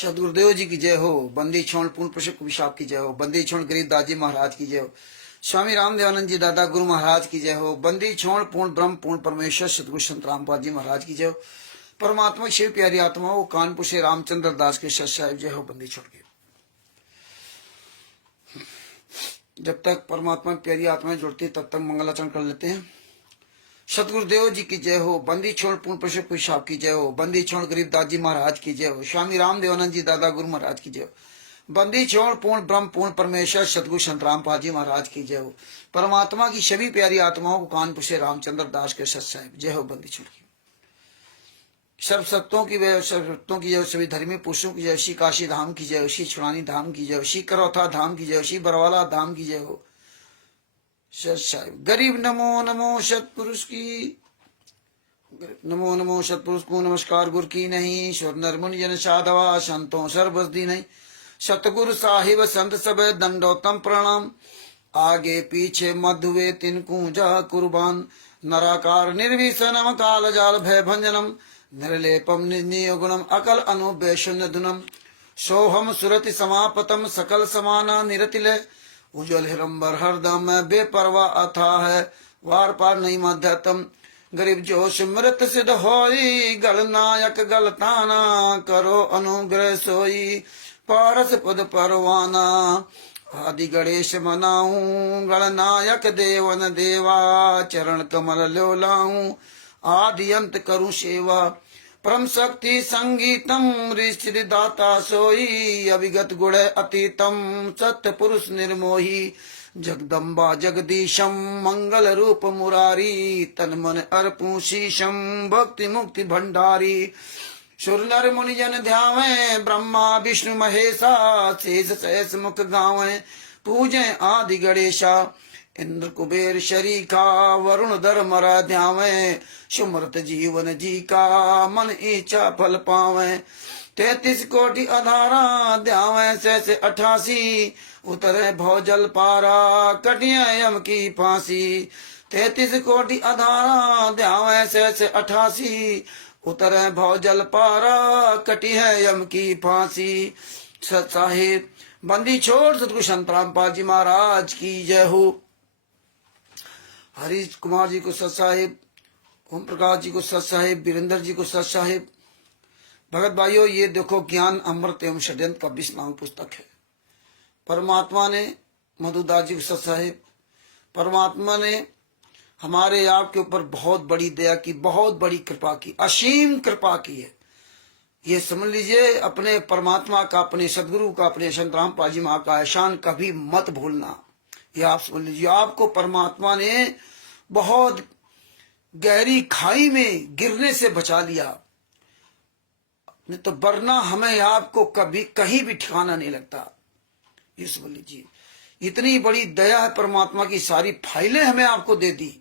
सदगुरुदेव जी की जय हो। बंदी छोड़ पूर्ण पुष्प विशाप की जय हो। बंदी छोड़ गरीब दाजी महाराज की जय हो। स्वामी रामदेवानंद जी दादा गुरु महाराज की जय हो। बंदी छोड़ पूर्ण ब्रह्म पूर्ण परमेश्वर सतगुरु संत रामपाल जी महाराज की जय हो। परमात्मा शिव प्यारी आत्माओं कानपुर से रामचंद्र दास के सत साहिब जय हो। बंदी छोड़ के जब तक परमात्मा प्यारी आत्माएं जुड़ती तब तक मंगलाचरण कर लेते हैं। सतगुरुदेव जी की जय हो। बंदी छोड़ पूर्ण पुष्प विशाप की जय हो। बंदी छोड़ गरीब दाजी महाराज की जय हो। स्वामी रामदेवानंद जी दादा गुरु महाराज की जय हो। बंदी छोड़ पूर्ण ब्रह्म पूर्ण परमेश्वर सतगुरु संत रामपाल जी महाराज की जय हो। परमात्मा की सभी प्यारी आत्माओं को कानपुर से रामचंद्र दास के सत साहिब जय हो। बंदी छोड़ की सर्व सत्यों की जय, सर्व सत्यों की जय, सभी धर्मी पुरुषों की जय, श्री काशी धाम की जय, श्री छुड़ानी धाम की जय, श्री करौथा धाम की जय, श्री बरवाला धाम की जय हो। सत साहिब गरीब नमो नमो सतपुरुष की नमो नमो सतपुरुष को नमस्कार गुरु की नहीं। स्वर नर मुनि जन साधवा संतों सर्वसदी नहीं। सतगुरु साहिब संत सब दंडोतम प्रणाम। आगे पीछे मधुवे तिनको जा कुर्बान। नराकार निर्विसनम काल जाल भय भंजनम। निर्लेपम निर्णय गुणम अकल अनुभय शून्य धुनम। सोहम सुरति समापतम सकल समाना निरतिले। उज्ज्वल हिरंबर हरदम बेपरवा अथा है वार पार नहीं मध्यतम। गरीब जो सिमरत सिद्ध होई गलनायक गलताना। करो अनुग्रह सोई पारस पद परवाना। आदि गणेश मनाऊं गणनायक देवन देवा। चरण कमल लो लाऊं आदि अंत करूं सेवा। परम शक्ति संगीतम ऋषि दाता सोई। अभिगत गुण अतीतम सत्य पुरुष निर्मोही। जगदम्बा जगदीशम मंगल रूप मुरारी। तन मन अर्पू शीशम भक्ति मुक्ति भंडारी। सुर नर मुनि जन ध्यावे ब्रह्मा विष्णु महेशा। शेष सहस मुख गावे पूजे आदि गणेशा। इंद्र कुबेर शरीका वरुण धर्मरा ध्यावे। सुमरत जीवन जी का मन इच्छा फल पावे। 33 कोटि अधारा ध्यावे से 88। उतरे भौजल पारा कटिया यम की फांसी। 33 कोटि अधारा ध्यावे से 88। उतरे भौजल पारा कटी है यम की फांसी। सत साहिब बंदी छोड़ सतगुरु संत रामपाल जी महाराज की जय हो। हरीश कुमार जी को सत साहिब, ओम प्रकाश जी को सत साहिब, वीरेंद्र जी को सत साहिब। भगत भाइयों ये देखो ज्ञान अमृत एवं षड्यंत्र का 20 नाम पुस्तक है। परमात्मा ने मधुदास जी को सत साहिब। परमात्मा ने हमारे आपके ऊपर बहुत बड़ी दया की, बहुत बड़ी कृपा की, असीम कृपा की है। ये समझ लीजिए अपने परमात्मा का, अपने सदगुरु का, अपने संत रामपाल जी महाराज का एहसान कभी मत भूलना। ये आप समझ लीजिए आपको परमात्मा ने बहुत गहरी खाई में गिरने से बचा लिया। नहीं तो वरना हमें आपको कभी कहीं भी ठिकाना नहीं लगता। ये समझ लीजिए इतनी बड़ी दया है परमात्मा की। सारी फाइलें हमें आपको दे दी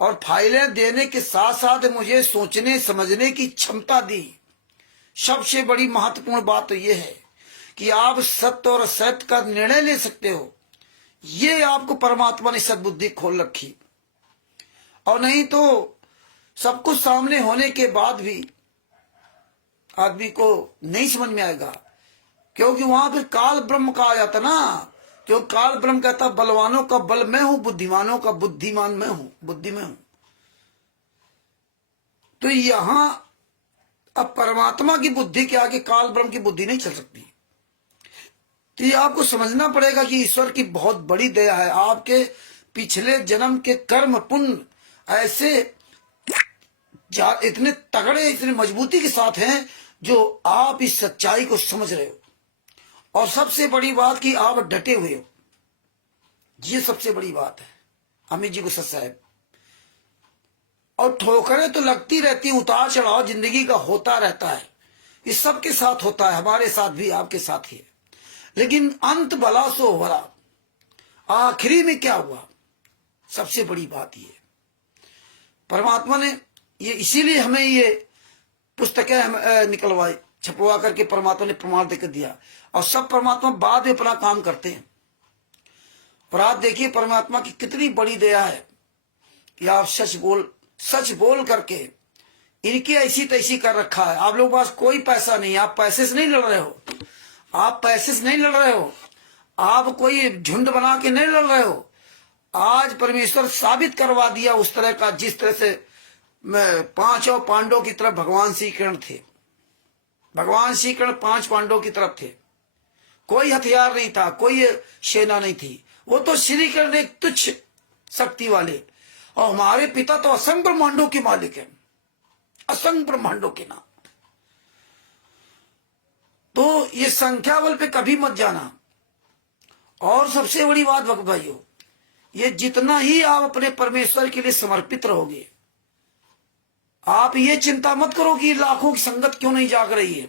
और फाइलें देने के साथ साथ मुझे सोचने समझने की क्षमता दी। सबसे बड़ी महत्वपूर्ण बात तो यह है कि आप सत्य और असत्य का निर्णय ले सकते हो। ये आपको परमात्मा ने सद्बुद्धि खोल रखी। और नहीं तो सब कुछ सामने होने के बाद भी आदमी को नहीं समझ में आएगा, क्योंकि वहां फिर काल ब्रह्म कहा जाता ना। क्यों काल ब्रह्म कहता बलवानों का बल मैं हूं, बुद्धिमानों का बुद्धिमान मैं हूं, बुद्धि में हूं। तो यहां अब परमात्मा की बुद्धि के आगे काल ब्रह्म की बुद्धि नहीं चल सकती। तो ये आपको समझना पड़ेगा कि ईश्वर की बहुत बड़ी दया है। आपके पिछले जन्म के कर्म पुण्य ऐसे इतने तगड़े, इतने मजबूती के साथ हैं जो आप इस सच्चाई को समझ रहे हो। और सबसे बड़ी बात कि आप डटे हुए हो। ये सबसे बड़ी बात है। अमित जी को सत साहिब। और ठोकरें तो लगती रहती, उतार चढ़ाव जिंदगी का होता रहता है। इस सबके साथ होता है, हमारे साथ भी, आपके साथ ही है। लेकिन अंत भला सो भला, आखिरी में क्या हुआ, सबसे बड़ी बात ये। परमात्मा ने ये इसीलिए हमें ये पुस्तकें निकलवाई, छपवा करके परमात्मा ने प्रमाण देकर दिया। और सब परमात्मा बाद में अपना काम करते हैं। और आप देखिए परमात्मा की कितनी बड़ी दया है कि आप सच बोल करके इनकी ऐसी तैसी कर रखा है। आप लोगों के पास कोई पैसा नहीं, आप पैसे से नहीं लड़ रहे हो। आप पैसे से नहीं लड़ रहे हो, आप कोई झुंड बना के नहीं लड़ रहे हो। आज परमेश्वर साबित करवा दिया उस तरह का, जिस तरह से पांचों पांडवों की तरफ भगवान श्री कृष्ण थे। भगवान श्री कृष्ण 5 पांडवों की तरफ थे। कोई हथियार नहीं था, कोई सेना नहीं थी। वो तो श्री कृष्ण एक तुच्छ शक्ति वाले, और हमारे पिता तो असंख्य ब्रह्मांडों के मालिक है, असंख्य ब्रह्मांडों के नाम। तो ये संख्या बल पे कभी मत जाना। और सबसे बड़ी बात भक्त भाइयों, ये जितना ही आप अपने परमेश्वर के लिए समर्पित रहोगे, आप ये चिंता मत करो कि लाखों की संगत क्यों नहीं जाग रही है।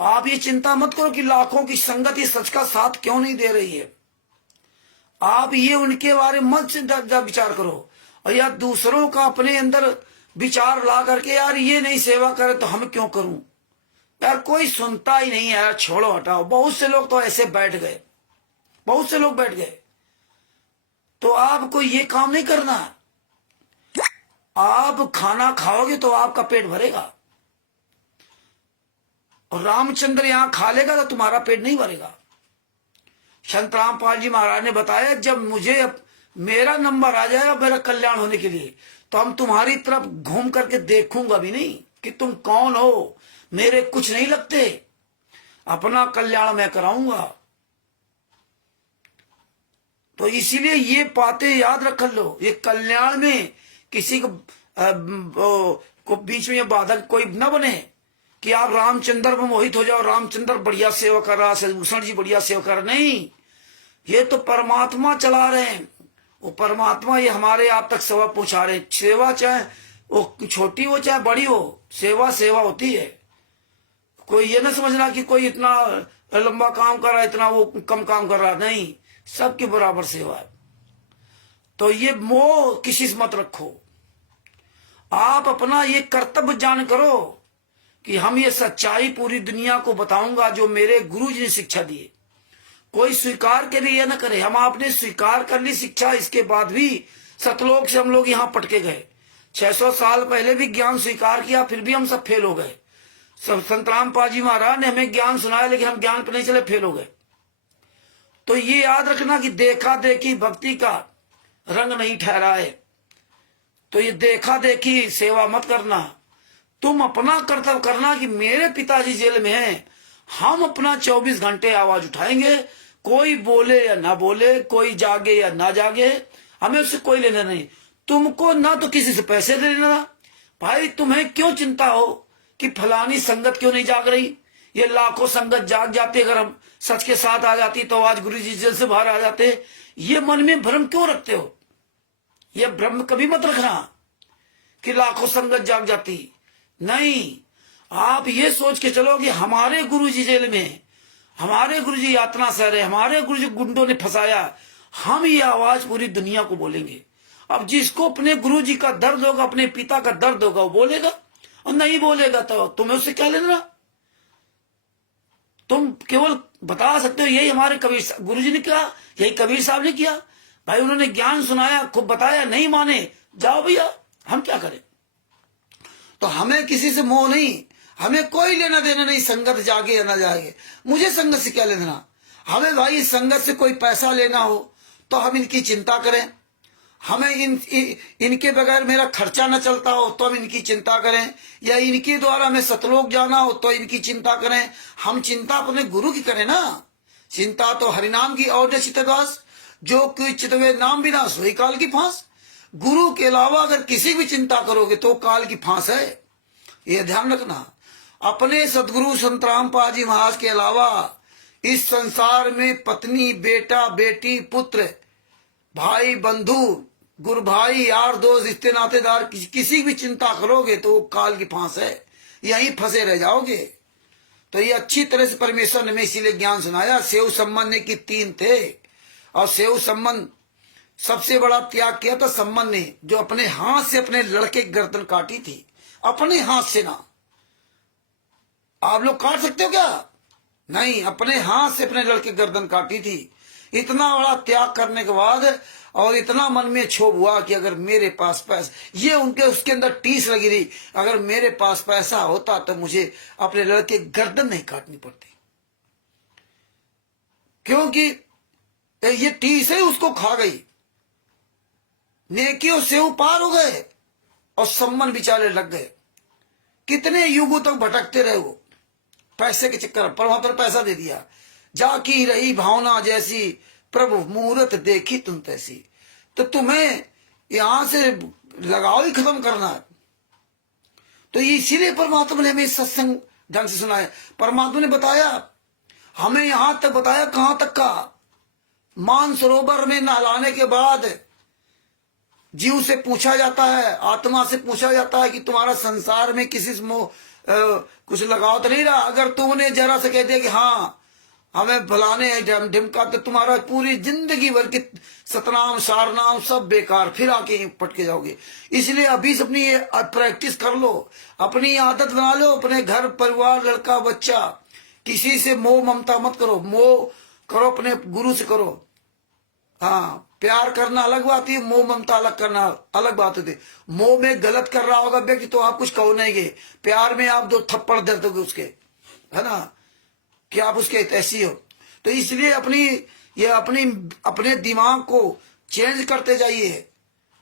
आप ये चिंता मत करो कि लाखों की संगत ये सच का साथ क्यों नहीं दे रही है। आप ये उनके बारे में मत विचार करो, और या दूसरों का अपने अंदर विचार ला करके यार ये नहीं सेवा करे तो हम क्यों करूं, यार कोई सुनता ही नहीं है, यार छोड़ो हटाओ। बहुत से लोग तो ऐसे बैठ गए, बहुत से लोग बैठ गए। तो आपको ये काम नहीं करना। आप खाना खाओगे तो आपका पेट भरेगा, और रामचंद्र यहां खा लेगा तो तुम्हारा पेट नहीं भरेगा। संत रामपाल जी महाराज ने बताया, जब मुझे मेरा नंबर आ जाएगा मेरा कल्याण होने के लिए, तो हम तुम्हारी तरफ घूम करके देखूंगा भी नहीं कि तुम कौन हो, मेरे कुछ नहीं लगते, अपना कल्याण मैं कराऊंगा। तो इसीलिए ये बातें याद रख लो। ये कल्याण में किसी को बीच में ये बाधक कोई न बने कि आप रामचंद्र में मोहित हो जाओ, रामचंद्र बढ़िया सेवा कर रहा, सदभूषण जी बढ़िया सेवा कर रहा। नहीं, ये तो परमात्मा चला रहे हैं। वो परमात्मा ये हमारे आप तक सेवा पहुंचा रहे। सेवा चाहे वो छोटी हो चाहे बड़ी हो, सेवा सेवा होती है। कोई ये ना समझना कि कोई इतना लंबा काम कर रहा है, इतना वो कम काम कर रहा है। नहीं, सबके बराबर सेवा है। तो ये मोह किसी से मत रखो। आप अपना ये कर्तव्य जान करो कि हम ये सच्चाई पूरी दुनिया को बताऊंगा जो मेरे गुरु जी ने शिक्षा दी। कोई स्वीकार के लिए न करे। हम आपने स्वीकार कर ली शिक्षा, इसके बाद भी सतलोक से हम लोग यहाँ पटके गए। 600 साल पहले भी ज्ञान स्वीकार किया, फिर भी हम सब फेल हो गए। संत रामपाल जी महाराज ने हमें ज्ञान सुनाया, लेकिन हम ज्ञान पर नहीं चले, फेल हो गए। तो ये याद रखना कि देखा देखी भक्ति का रंग नहीं ठहरा है। तो ये देखा देखी सेवा मत करना। तुम अपना कर्तव्य करना कि मेरे पिताजी जेल में हैं, हम अपना 24 घंटे आवाज उठाएंगे। कोई बोले या ना बोले, कोई जागे या ना जागे, हमें उससे कोई लेना नहीं। तुमको ना तो किसी से पैसे देना भाई। तुम्हें क्यों चिंता हो कि फलानी संगत क्यों नहीं जाग रही। ये लाखों संगत जाग जाती, अगर हम सच के साथ आ जाती तो आज गुरु जी जेल से बाहर आ जाते। ये मन में भ्रम क्यों रखते हो। ये भ्रम कभी मत रखना कि लाखों संगत जाग जाती। नहीं, आप ये सोच के चलो कि हमारे गुरु जी जेल में, हमारे गुरु जी यातना सह रहे, हमारे गुरु जी गुंडों ने फंसाया। हम ये आवाज पूरी दुनिया को बोलेंगे। अब जिसको अपने गुरु जी का दर्द होगा, अपने पिता का दर्द होगा, वो बोलेगा, और नहीं बोलेगा तो तुम्हें उससे क्या लेना। तुम केवल बता सकते हो यही हमारे कबीर गुरु जी ने किया, यही कबीर साहब ने किया। भाई उन्होंने ज्ञान सुनाया, खूब बताया, नहीं माने, जाओ भैया, हम क्या करें। तो हमें किसी से मोह नहीं, हमें कोई लेना देना नहीं, संगत जागे या ना जागे। मुझे संगत से क्या लेना। हमें भाई संगत से कोई पैसा लेना हो तो हम इनकी चिंता करें। हमें इनके बगैर मेरा खर्चा न चलता हो तो हम इनकी चिंता करें, या इनके द्वारा हमें सतलोक जाना हो तो इनकी चिंता करें। हम चिंता अपने गुरु की करें ना। चिंता तो हरिनाम की और चितदास, जो कोई चितवे नाम बिना सोई काल की फांस। गुरु के अलावा अगर किसी भी चिंता करोगे तो काल की फांस है। ये ध्यान रखना। अपने सदगुरु संत रामपाल जी महाराज के अलावा इस संसार में पत्नी, बेटा, बेटी, पुत्र, भाई, बंधु, गुरु भाई, यार, दोस्त, रिश्ते नातेदार, किसी भी चिंता करोगे तो वो काल की फांस है, यहीं फंसे रह जाओगे। तो ये अच्छी तरह से परमेश्वर ने हमें इसीलिए ज्ञान सुनाया। सेव संबंध ने कि 3 थे, और सेव संबंध सबसे बड़ा त्याग किया था संबंध ने, जो अपने हाथ से अपने लड़के की गर्दन काटी थी। अपने हाथ से ना, आप लोग काट सकते हो क्या। नहीं, अपने हाथ से अपने लड़के की गर्दन काटी थी। इतना बड़ा त्याग करने के बाद और इतना मन में क्षोभ हुआ कि अगर मेरे पास पैसा, ये उनके उसके अंदर टीस लगी थी, अगर मेरे पास पैसा होता तो मुझे अपने लड़के गर्दन नहीं काटनी पड़ती। क्योंकि ये टीस ही उसको खा गई। नेकियों से वो पार हो गए और सम्मन बिचारे लग गए। कितने युगों तक भटकते रहे वो पैसे के चक्कर। परमात्मा ने पैसा दे दिया। जाकी रही भावना जैसी, प्रभु मुहूर्त देखी तुम तैसी। तो तुम्हें यहां से लगाव ही खत्म करना है। तो इसीलिए परमात्मा ने हमें सत्संग ढंग से सुनाया। परमात्मा ने बताया, हमें यहां तक बताया, कहां तक का, मानसरोवर में नहलाने के बाद जीव से पूछा जाता है, आत्मा से पूछा जाता है कि तुम्हारा संसार में किसी से कुछ लगाव तो नहीं रहा। अगर तुमने जरा से कह दिया कि हाँ हमें भलाने ढिमका, तो तुम्हारा पूरी जिंदगी भर की सतनाम सारनाम सब बेकार, फिर आके पटके जाओगे। इसलिए अभी से अपनी प्रैक्टिस कर लो, अपनी आदत बना लो। अपने घर परिवार, लड़का बच्चा, किसी से मोह ममता मत करो। मोह करो अपने गुरु से करो। हाँ, प्यार करना अलग बात है, मोह ममता अलग करना अलग बात होती है। मोह में गलत कर रहा होगा व्यक्ति तो आप कुछ कहो नहीं गे, प्यार में आप 2 थप्पड़ दे दोगे उसके, है ना, कि आप उसके ऐसी हो। तो इसलिए अपने दिमाग को चेंज करते जाइए,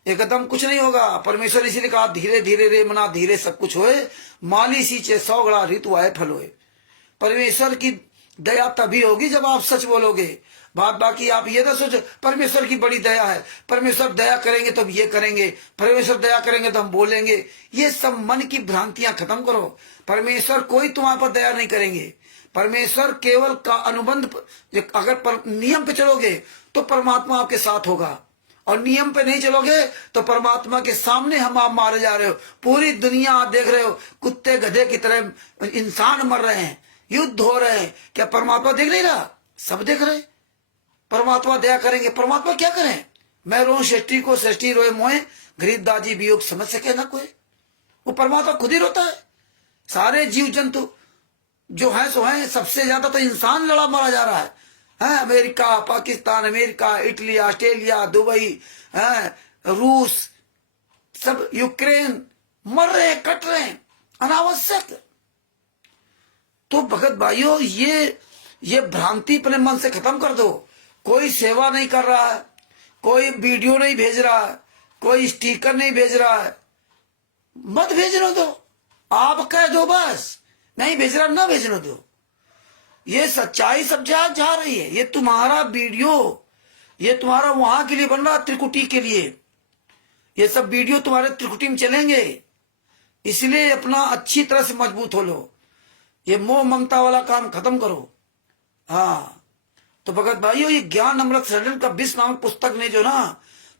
एकदम कुछ नहीं होगा। परमेश्वर इसीलिए कहा, धीरे धीरे रे मना धीरे सब कुछ होए, माली सींचे 100 गड़ा ऋतु आए फल होए। परमेश्वर की दया तभी होगी जब आप सच बोलोगे। बात बाकी आप ये ना सोचो परमेश्वर की बड़ी दया है, परमेश्वर दया करेंगे तो हम ये करेंगे, परमेश्वर दया करेंगे तो हम बोलेंगे। ये सब मन की भ्रांतियां खत्म करो। परमेश्वर कोई तुम्हारे पर दया नहीं करेंगे। परमेश्वर केवल का अनुबंध, अगर नियम पे चलोगे तो परमात्मा आपके साथ होगा, और नियम पे नहीं चलोगे तो परमात्मा के सामने हम आप मारे जा रहे हो। पूरी दुनिया आप देख रहे हो, कुत्ते गधे की तरह इंसान मर रहे हैं, युद्ध हो रहे हैं। क्या परमात्मा देख नहीं रहा? सब देख रहे। परमात्मा दया करेंगे। परमात्मा क्या करें? मैं रो सृष्टि को, सृष्टि रोए मोए, गरीब दाजी वियोग समझ सके ना कोई। वो परमात्मा खुद ही रोता है। सारे जीव जंतु जो है सो है, सबसे ज्यादा तो इंसान लड़ा मारा जा रहा है। America, Pakistan, America, Italy, Australia, Dubai, रूस, सब यूक्रेन मर रहे हैं, कट रहे हैं अनावश्यक। तो भगत भाइयों, ये भ्रांति अपने मन से खत्म कर दो। कोई सेवा नहीं कर रहा है, कोई वीडियो नहीं भेज रहा है, कोई स्टिकर नहीं भेज रहा है, मत भेजने दो। आप कह दो बस नहीं भेज रहा, ना भेजने दो। ये सच्चाई सब जा रही है। ये तुम्हारा वीडियो, ये तुम्हारा वहां के लिए बन रहा, त्रिकुटी के लिए। ये सब वीडियो तुम्हारे त्रिकुटी में चलेंगे। इसलिए अपना अच्छी तरह से मजबूत हो लो। ये मोह ममता वाला काम खत्म करो। हाँ, तो भगत भाइयों, ये ज्ञान अमृत सृजन का 20 नामक पुस्तक ने जो ना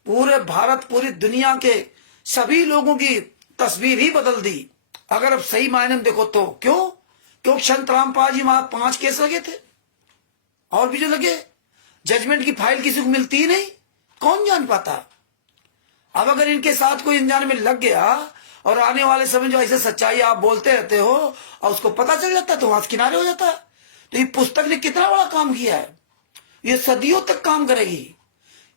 पूरे भारत, पूरी दुनिया के सभी लोगों की तस्वीर ही बदल दी। अगर अब सही मायने में देखो तो। क्यों संत रामपाल जी वहां 5 केस लगे थे, और भी जो लगे। जजमेंट की फाइल किसी को मिलती ही नहीं, कौन जान पाता। अब अगर इनके साथ कोई अनजाने में लग गया और आने वाले समय जो ऐसे सच्चाई आप बोलते रहते हो और उसको पता चल जाता तो वहां से किनारे हो जाता। तो ये पुस्तक ने कितना बड़ा काम किया है, ये सदियों तक काम करेगी।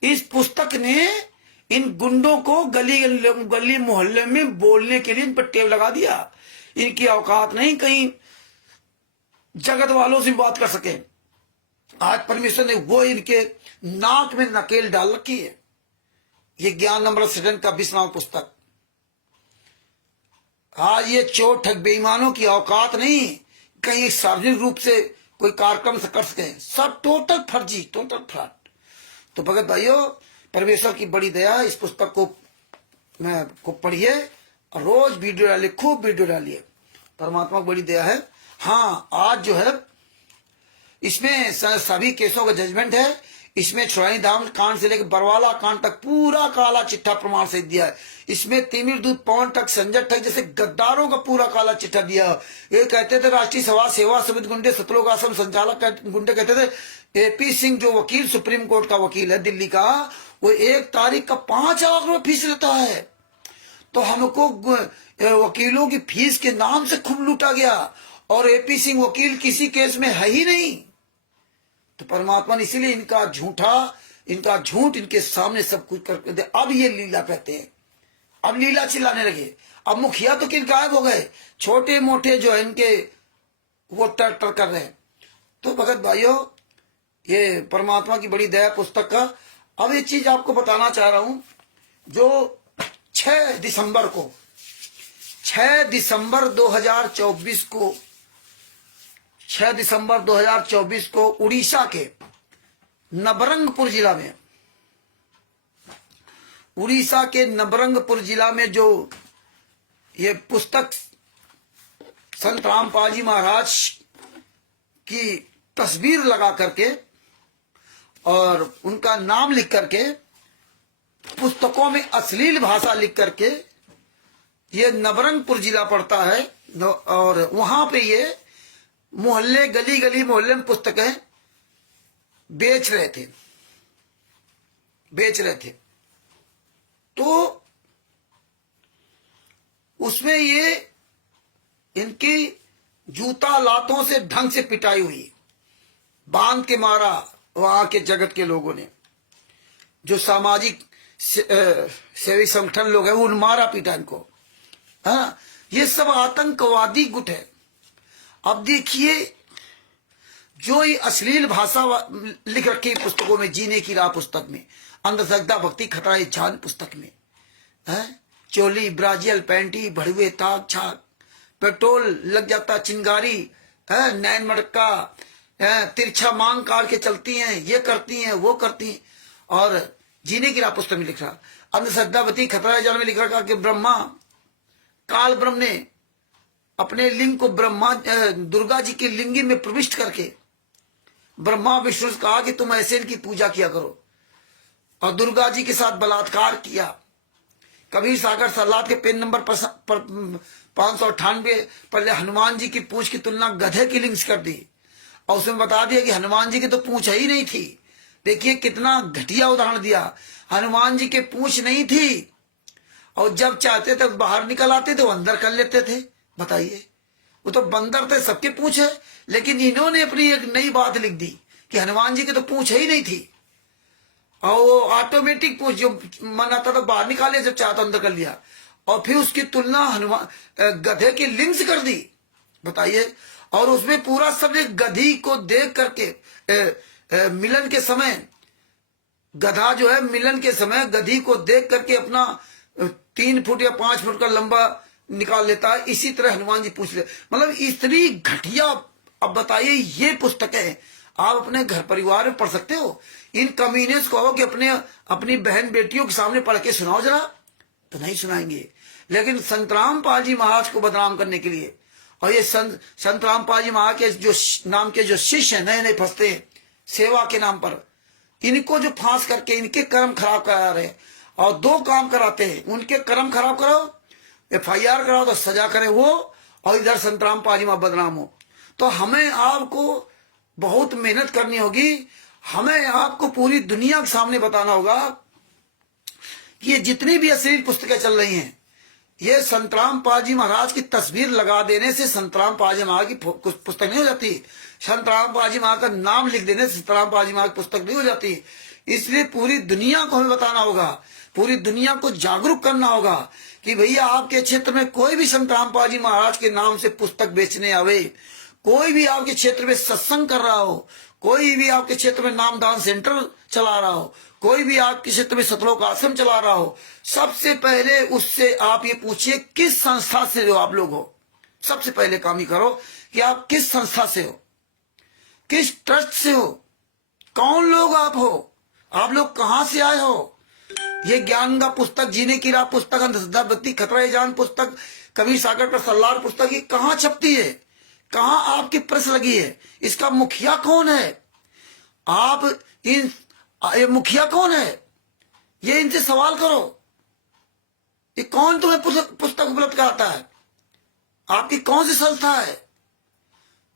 इस पुस्तक ने इन गुंडों को गली मोहल्ले में बोलने के लिए इन पर टेप लगा दिया। इनकी औकात नहीं कहीं जगत वालों से बात कर सके। आज परमेश्वर ने वो इनके नाक में नकेल डाल रखी है। ये ज्ञान अमृत सृजन का 20 नामक पुस्तक। आज ये चोर ठग बेईमानों की औकात नहीं कहीं सार्वजनिक रूप से कोई कार्यक्रम से कर सके। सब टोटल फर्जी, टोटल फ्रॉड। तो भगत भाइयों, परमेश्वर की बड़ी दया। इस पुस्तक को पढ़िए और रोज वीडियो डालिए, खूब वीडियो डालिए। परमात्मा की बड़ी दया है। हाँ, आज जो है इसमें सभी केसों का जजमेंट है। इसमें छुड़ाई धाम कांड से लेकर बरवाला कांड तक पूरा काला चिट्ठा प्रमाण से दिया है। इसमें तिमिर दूत पवन तक, संजय तक जैसे गद्दारों का पूरा काला चिट्ठा दिया। ये कहते थे राष्ट्रीय सभा सेवा समिति गुंडे, सतलोक आश्रम संचालक गुंडे कहते थे। एपी सिंह जो वकील, सुप्रीम कोर्ट का वकील है दिल्ली का, वो 1 तारीख का 5 लाख रुपए फीस लेता है। तो हमको वकीलों की फीस के नाम से खूब लूटा गया, और एपी सिंह वकील किसी केस में है ही नहीं। तो परमात्मा ने इसीलिए इनका झूठ इनके सामने सब कुछ करके दे। अब ये लीला कहते हैं, अब लीला चिल्लाने लगे। अब मुखिया तो किन गायब हो गए, छोटे मोटे जो है इनके वो टर कर रहे हैं। तो भगत भाइयों, ये परमात्मा की बड़ी दया पुस्तक का। अब एक चीज आपको बताना चाह रहा हूं, जो 6 दिसंबर 2024 को 6 दिसंबर 2024 को उड़ीसा के नबरंगपुर जिला में, उड़ीसा के नबरंगपुर जिला में जो ये पुस्तक संत रामपाल जी महाराज की तस्वीर लगा करके और उनका नाम लिख करके, पुस्तकों में अश्लील भाषा लिख करके, ये नबरंगपुर जिला पड़ता है, और वहां पे ये मोहल्ले गली गली मोहल्ले में पुस्तकें बेच रहे थे। तो उसमें ये इनकी जूता लातों से ढंग से पिटाई हुई, बांध के मारा वहां के जगत के लोगों ने, जो सामाजिक सेवी संगठन लोग हैं उन मारा पीटा इनको। हाँ, ये सब आतंकवादी गुट है। अब देखिए, जो ये अश्लील भाषा लिख रखी पुस्तकों में, जीने की राह पुस्तक में, अंधश्रद्धा भक्ति खतरा ये जान पुस्तक में, चोली ब्राजियल पैंटी भड़वे ताक छाक, पेट्रोल लग जाता चिंगारी, नैन मटका, तिरछा मांग काट के चलती हैं, ये करती हैं वो करती हैं। और जीने की राह पुस्तक में लिख रहा, अंधश्रद्धा भक्ति खतरा जान में लिख रखा कि ब्रह्मा काल ब्रह्म ने अपने लिंग को ब्रह्मा दुर्गा जी की लिंगी में प्रविष्ट करके ब्रह्मा विष्णु से कहा कि तुम ऐसे इनकी पूजा किया करो, और दुर्गा जी के साथ बलात्कार किया। कबीर सागर सलाद के पेन नंबर 598 पर हनुमान जी की पूंछ की तुलना गधे की लिंग से कर दी, और उसमें बता दिया कि हनुमान जी की तो पूंछ ही नहीं थी। देखिए कितना घटिया उदाहरण दिया, हनुमान जी के पूंछ नहीं थी, और जब चाहते थे बाहर निकल आते थे, वो अंदर कर लेते थे। बताइए, वो तो बंदर थे, सबके पूंछ है, लेकिन इन्होंने अपनी एक नई बात लिख दी कि हनुमान जी की तो पूंछ ही नहीं थी, और वो ऑटोमेटिक पूंछ जो मन आता था बाहर निकाले, जब चाहता अंदर कर लिया, और फिर उसकी तुलना हनुमान गधे की लिंग से कर दी। बताइए, और उसमें पूरा सब एक गधी को देख करके मिलन के समय, गधा जो है मिलन के समय गधी को देख करके अपना 3 फुट या 5 फुट का लंबा निकाल लेता है। इसी तरह हनुमान जी पूछ ले, मतलब इतनी घटिया। अब बताइए, ये पुस्तकें आप अपने घर परिवार में पढ़ सकते हो? इन कमीने को कहो कि अपनी बहन बेटियों के सामने पढ़ के सुनाओ जरा, तो नहीं सुनाएंगे। लेकिन संत रामपाल जी महाराज को बदनाम करने के लिए, और ये संत रामपाल जी महाराज के जो नाम के जो शिष्य नए नए फंसते हैं सेवा के नाम पर, इनको जो फांस करके इनके कर्म खराब करा रहे हैं, और 2 काम कराते हैं, उनके कर्म खराब कराओ, FIR कराओ तो सजा करे वो, और इधर संत रामपाल जी महाराज बदनाम हो। तो हमें आपको बहुत मेहनत करनी होगी, हमें आपको पूरी दुनिया के सामने बताना होगा कि ये जितनी भी अश्लील पुस्तकें चल रही हैं, ये संत रामपाल जी महाराज की तस्वीर लगा देने से संत रामपाल जी महाराज की पुस्तक नहीं हो जाती। संत रामपाल जी महाराज का नाम लिख देने से संत रामपाल जी महाराज की पुस्तक नहीं हो जाती। इसलिए पूरी दुनिया को हमें बताना होगा, पूरी दुनिया को जागरूक करना होगा कि भैया आपके क्षेत्र में कोई भी संत रामपाल जी महाराज के नाम से पुस्तक बेचने आवे, कोई भी आपके क्षेत्र में सत्संग कर रहा हो, कोई भी आपके क्षेत्र में नामदान सेंटर चला रहा हो, कोई भी आपके क्षेत्र में सतलोक आश्रम चला रहा हो, सबसे पहले उससे आप ये पूछिए किस संस्था से हो आप लोग हो। सबसे पहले काम ही करो कि आप किस संस्था से हो, किस ट्रस्ट से हो, कौन लोग आप हो, आप लोग कहां से आए हो। ये ज्ञान का पुस्तक, जीने की राह पुस्तक, अंधश्रद्धा भक्ति खतरा ये जान पुस्तक, कबीर सागर पर सल्लार पुस्तक, ये कहां छपती है, कहां आपकी प्रेस लगी है, इसका मुखिया कौन है, आप ये मुखिया कौन है, ये इनसे सवाल करो। ये कौन तुम्हें पुस्तक उपलब्ध कराता है, आपकी कौन सी संस्था है,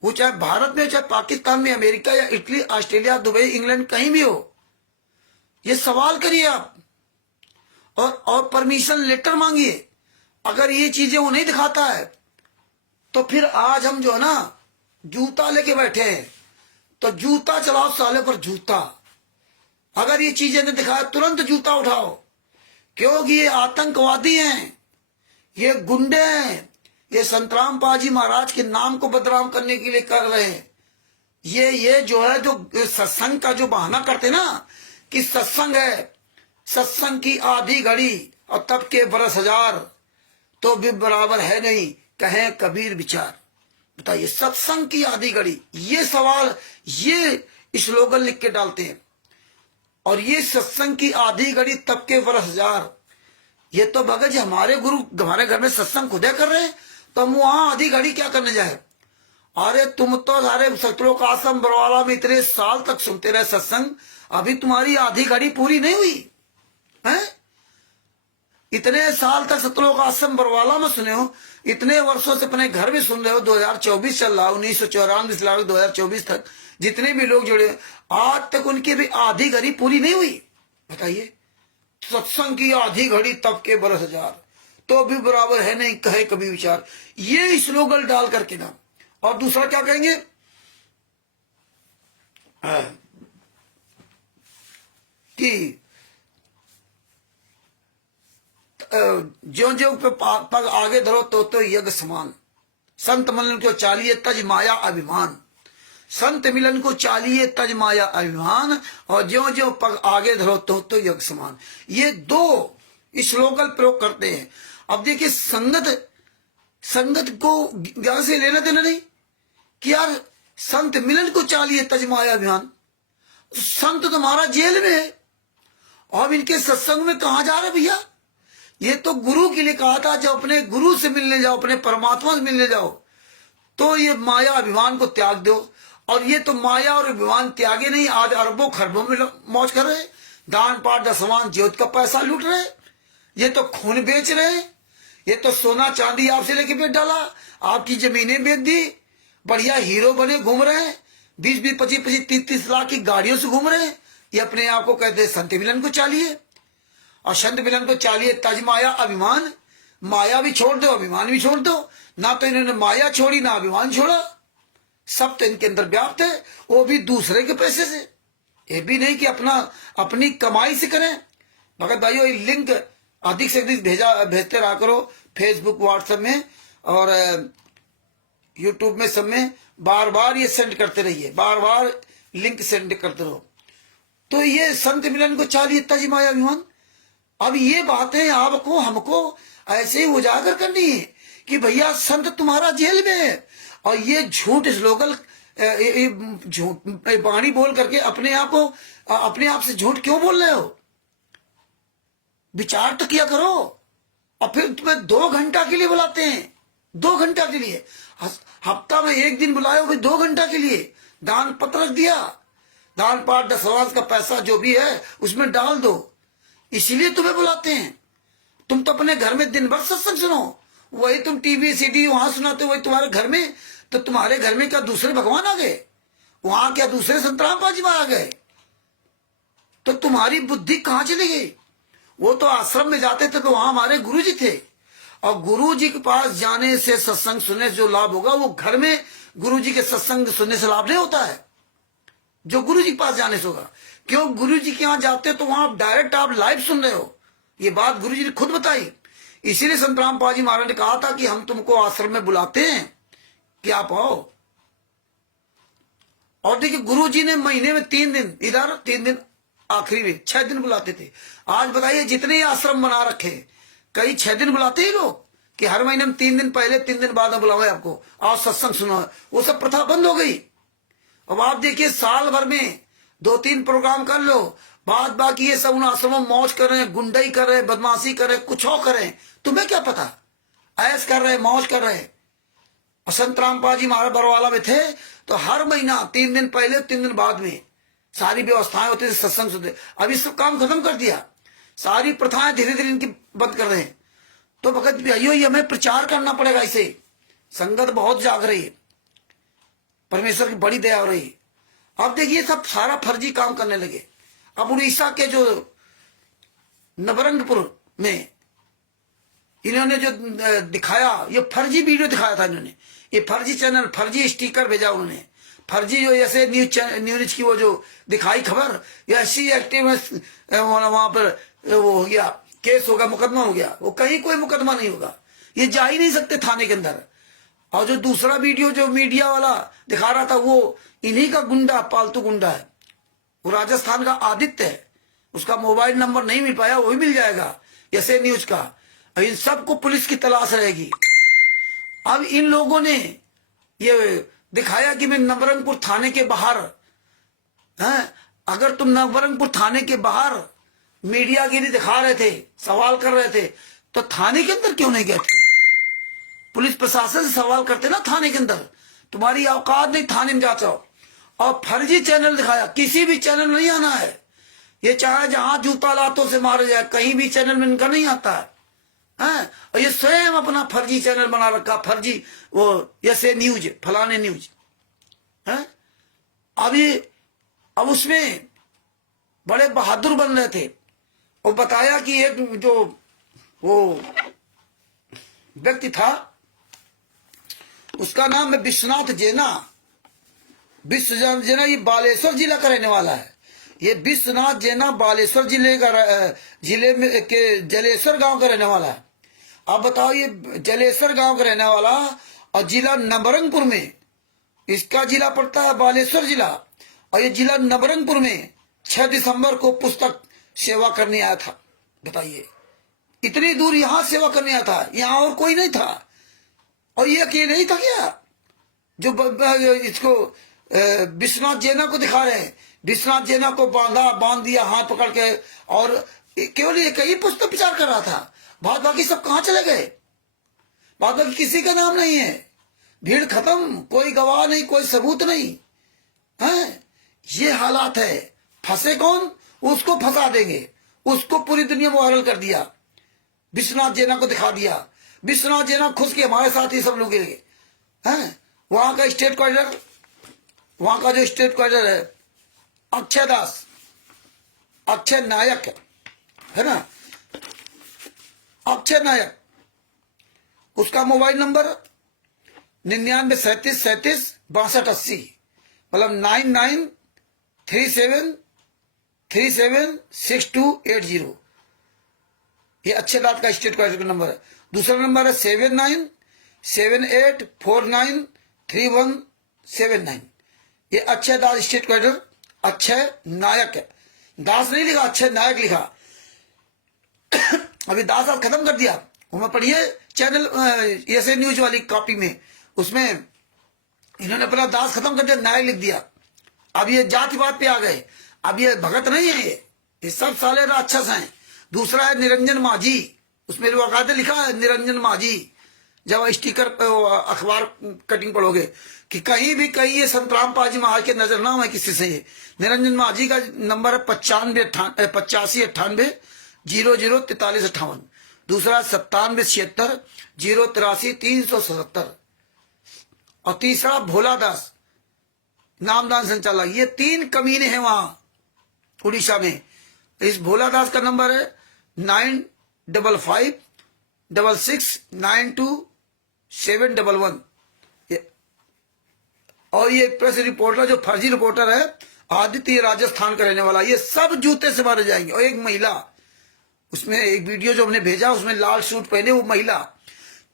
वो चाहे भारत में, चाहे पाकिस्तान में, अमेरिका या इटली, ऑस्ट्रेलिया, दुबई, इंग्लैंड, कहीं भी हो। ये सवाल करिए आप, और परमिशन लेटर मांगिए। अगर ये चीजें वो नहीं दिखाता है, तो फिर आज हम जो है ना जूता लेके बैठे हैं, तो जूता चलाओ साले पर जूता। अगर ये चीजें नहीं दिखाए, तुरंत जूता उठाओ, क्योंकि ये आतंकवादी हैं, ये गुंडे हैं, ये संत रामपाल जी महाराज के नाम को बदनाम करने के लिए कर रहे हैं। ये जो है, जो सत्संग का जो बहाना करते ना कि सत्संग है, सत्संग की आधी घड़ी और तब के बरस हजार, तो भी बराबर है नहीं कहें कबीर विचार। बताइए, सत्संग की आधी घड़ी, ये सवाल, ये स्लोगन लिख के डालते हैं। और ये सत्संग की आधी घड़ी तब के बरस हजार, ये तो भगत जी हमारे गुरु हमारे घर में सत्संग खुदे कर रहे हैं, तो हम वहां आधी घड़ी क्या करने जाए। अरे तुम तो सारे सतलोक आश्रम बरवाला में इतने साल तक सुनते रहे सत्संग, अभी तुम्हारी आधी घड़ी पूरी नहीं हुई है। इतने साल तक सतलोक आश्रम बरवाला में सुने हो, इतने वर्षों से अपने घर में सुन रहे हो, 2024 चल रहा, 1994 से लेकर 2024 तक जितने भी लोग जुड़े, आज तक उनकी भी आधी घड़ी पूरी नहीं हुई। बताइए, सत्संग की आधी घड़ी तब के बरस हजार, तो भी बराबर है नहीं कहे कभी विचार। ये स्लोगन डाल करके ना, और दूसरा क्या कहेंगे, कि ज्यो ज्यो पे पग आगे धरो तो यज्ञ समान, संत मिलन को चालिए तज माया अभिमान, संत मिलन को चालिए तज माया अभिमान, और ज्यो ज्यो पग आगे धरो तो यज्ञ समान। ये दो स्लोगन प्रयोग करते हैं। अब देखिए, संगत को ज्ञान से लेना देना नहीं कि यार संत मिलन को चालिए तज माया अभिमान, संत तुम्हारा जेल में है और इनके सत्संग में कहा जा रहे भैया। ये तो गुरु के लिए कहा था, जब अपने गुरु से मिलने जाओ, अपने परमात्मा से मिलने जाओ, तो ये माया अभिमान को त्याग दो। और ये तो माया और अभिमान त्यागे नहीं, आज अरबों खरबों में मौज कर रहे, दान पाठ दसवान ज्योत का पैसा लूट रहे, ये तो खून बेच रहे, ये तो सोना चांदी आपसे लेके बेच डाला, आपकी जमीनें बेच दी, बढ़िया हीरो बने घूम रहे हैं, 20-20, 25-25, 30-30 लाख की गाड़ियों से घूम रहे हैं। ये अपने आप को कहते हैं संत मिलन को चालिए, और संत मिलन को चालिए तज माया अभिमान। माया भी छोड़ दो, अभिमान भी छोड़ दो। ना तो इन्होंने माया छोड़ी, ना अभिमान छोड़ा, सब तो इनके अंदर व्याप्त है, वो भी दूसरे के पैसे से। ये भी नहीं कि अपनी कमाई से करें। मगर भाइयों, ये लिंक अधिक से अधिक भेजते रहा करो, फेसबुक व्हाट्सएप में और यूट्यूब में, सब में बार बार ये सेंड करते रहिए, बार बार लिंक सेंड करते रहो। तो ये संत मिलन को चालिए तज माया अभिमान। अब ये बातें आपको हमको ऐसे ही उजागर करनी है कि भैया संत तुम्हारा जेल में है, और ये झूठ स्लोगन वाणी बोल करके अपने आप से झूठ क्यों बोल रहे हो। विचार तो किया करो। और फिर तुम्हें 2 घंटा के लिए बुलाते हैं, 2 घंटा के लिए, हफ्ता में 1 दिन बुलाए, फिर 2 घंटा के लिए दान पत्र रख दिया, दान पाठ दसवास का पैसा जो भी है उसमें डाल दो, इसीलिए तुम्हें बुलाते हैं। तुम तो अपने घर में दिन भर सत्संग सुनो, वही तुम टीवी सीडी वहां सुनाते, वही तुम्हारे घर में, तो तुम्हारे घर में क्या दूसरे भगवान आ गए, वहां क्या दूसरे संतराम पाजी आ गए, तो तुम्हारी बुद्धि कहां चली गई। वो तो आश्रम में जाते थे तो वहां हमारे गुरु जी थे, और गुरु जी के पास जाने से सत्संग सुनने से जो लाभ होगा, वो घर में गुरु जी के सत्संग सुनने से लाभ नहीं होता है, जो गुरु जी के पास जाने से होगा। क्यों, गुरु जी के यहाँ जाते हो तो वहां डायरेक्ट आप लाइव सुन रहे हो। ये बात गुरु जी ने खुद बताई। इसीलिए संतराम पाजी महाराज ने कहा था कि हम तुमको आश्रम में बुलाते हैं कि आप आओ। और देखिए, गुरु जी ने महीने में 3 दिन इधर, 3 दिन आखिरी में, 6 दिन बुलाते थे। आज बताइए, जितने ही आश्रम बना रखे, कई 6 दिन बुलाते ही लोग, कि हर महीने में 3 दिन पहले 3 दिन बाद में बुलाओ आपको, आओ सत्संग सुनो। वो सब प्रथा बंद हो गई। अब आप देखिए, साल भर में 2-3 प्रोग्राम कर लो, बाद बाकी ये सब उन आश्रमों में मौज कर रहे हैं, गुंडाई कर रहे हैं, बदमाशी कर रहे हैं, कुछ और कर रहे हैं, तुम्हें क्या पता, ऐश कर रहे हैं, मौज कर रहे हैं। और संतराम पाजी महाराज बरवाला में थे तो हर महीना 3 दिन पहले 3 दिन बाद में सारी व्यवस्थाएं होती थी, सत्संग सुनते। अभी सब काम खत्म कर दिया, सारी प्रथाएं धीरे धीरे इनकी बंद कर रहे हैं। तो भगत भाइयों, ये हमें प्रचार करना पड़ेगा। इसे संगत बहुत जाग रही है, परमेश्वर की बड़ी दया हो रही है। अब देखिए, सब सारा फर्जी काम करने लगे। अब उड़ीसा के जो नवरंगपुर में इन्होंने जो दिखाया, ये फर्जी वीडियो दिखाया था इन्होंने, ये फर्जी चैनल, फर्जी स्टिकर भेजा उन्होंने, फर्जी जो ऐसे न्यूज की वो जो दिखाई खबर, ऐसी एक्टिविस्ट वहां पर वो हो गया, केस होगा, मुकदमा हो गया। वो कहीं कोई मुकदमा नहीं होगा, ये जा ही नहीं सकते थाने के अंदर। और जो दूसरा वीडियो जो मीडिया वाला दिखा रहा था वो इन्हीं का गुंडा, पालतू गुंडा है। वो राजस्थान का आदित्य है। उसका मोबाइल नंबर नहीं मिल पाया, वो भी मिल जाएगा ऐसे न्यूज का। इन सबको पुलिस की तलाश रहेगी। अब इन लोगों ने ये दिखाया कि मैं नवरंगपुर थाने के बाहर हैं। अगर तुम नवरंगपुर थाने के बाहर मीडियागिरी दिखा रहे थे, सवाल कर रहे थे, तो थाने के अंदर क्यों नहीं गए थे? पुलिस प्रशासन से सवाल करते ना थाने के अंदर। तुम्हारी औकात नहीं थाने में जाते हो। और फर्जी चैनल दिखाया। किसी भी चैनल में नहीं आना है। ये चाहे जहां जूता लातों से मारे जाए, कहीं भी चैनल में इनका नहीं आता है। और ये स्वयं अपना फर्जी चैनल बना रखा, फर्जी वो ऐसे न्यूज, फलाने न्यूज है। अब उसमें बड़े बहादुर बन रहे थे। और बताया कि एक जो वो व्यक्ति था, उसका नाम है विश्वनाथ जेना। विश्वनाथ जेना ये बालेश्वर जिला का रहने वाला है। ये विश्वनाथ जेना बालेश्वर जिले में के जलेश्वर गांव का रहने वाला है। अब बताओ, ये जलेश्वर गांव का रहने वाला और जिला नवरंगपुर में, इसका जिला पड़ता है बालेश्वर जिला, और ये जिला नवरंगपुर में 6 दिसंबर को पुस्तक सेवा करने आया था। बताइए, इतनी दूर यहां सेवा करने आया था, यहां और कोई नहीं था। और ये अकेले ही था क्या जो इसको विश्वनाथ जेना को दिखा रहे हैं? विश्वनाथ जेना को बांध दिया हाथ पकड़ के, और केवल एक ही पुस्तक प्रचार कर रहा था। बाद बाकी सब कहां चले गए? बाद बाकी किसी का नाम नहीं है। भीड़ खत्म, कोई गवाह नहीं, कोई सबूत नहीं है। ये हालात है। फंसे कौन? उसको फंसा देंगे। उसको पूरी दुनिया में वायरल कर दिया, विश्वनाथ जेना को दिखा दिया। विश्वनाथ जेना खुश के हमारे साथ ही सब लोग हैं। वहां का स्टेट क्वार्टर, वहां का जो स्टेट क्वार्टर है अक्षय दास, अक्षय नायक है ना, अक्षय नायक। उसका मोबाइल नंबर 9937376280, मतलब 9937376280। ये अक्षय दास का स्टेट क्वार्टर का नंबर है। दूसरा नंबर है 7978493179। ये अक्षय दास स्टेट क्वार्टर, अक्षय नायक है। दास नहीं लिखा, अक्षय नायक लिखा। अभी दास आज खत्म कर दिया। वो पढ़िए चैनल ऐसे न्यूज वाली कॉपी में, उसमें इन्होंने अपना दास खत्म कर दिया, नायक लिख दिया। अब ये जातिवाद पे आ गए। अब ये भगत नहीं है, ये सब साले राक्षस हैं। दूसरा है निरंजन माझी, उसमें बाकायदा लिखा है निरंजन माझी। जब स्टिकर अखबार कटिंग पढ़ोगे कि कहीं भी कहीं ये संतराम पाजी महाराज के नजर ना हो किसी से। निरंजन माझी का नंबर है 8588004358। दूसरा 9776008377। और तीसरा भोला दास, नामदान संचालक। ये 3 कमीने हैं वहां उड़ीसा में। इस भोला दास का नंबर है 9556962711। और ये प्रेस रिपोर्टर जो फर्जी रिपोर्टर है आदित्य, राजस्थान का रहने वाला, ये सब जूते से मारे जाएंगे। और एक महिला, उसमें एक वीडियो जो हमने भेजा उसमें लाल सूट पहने वो महिला,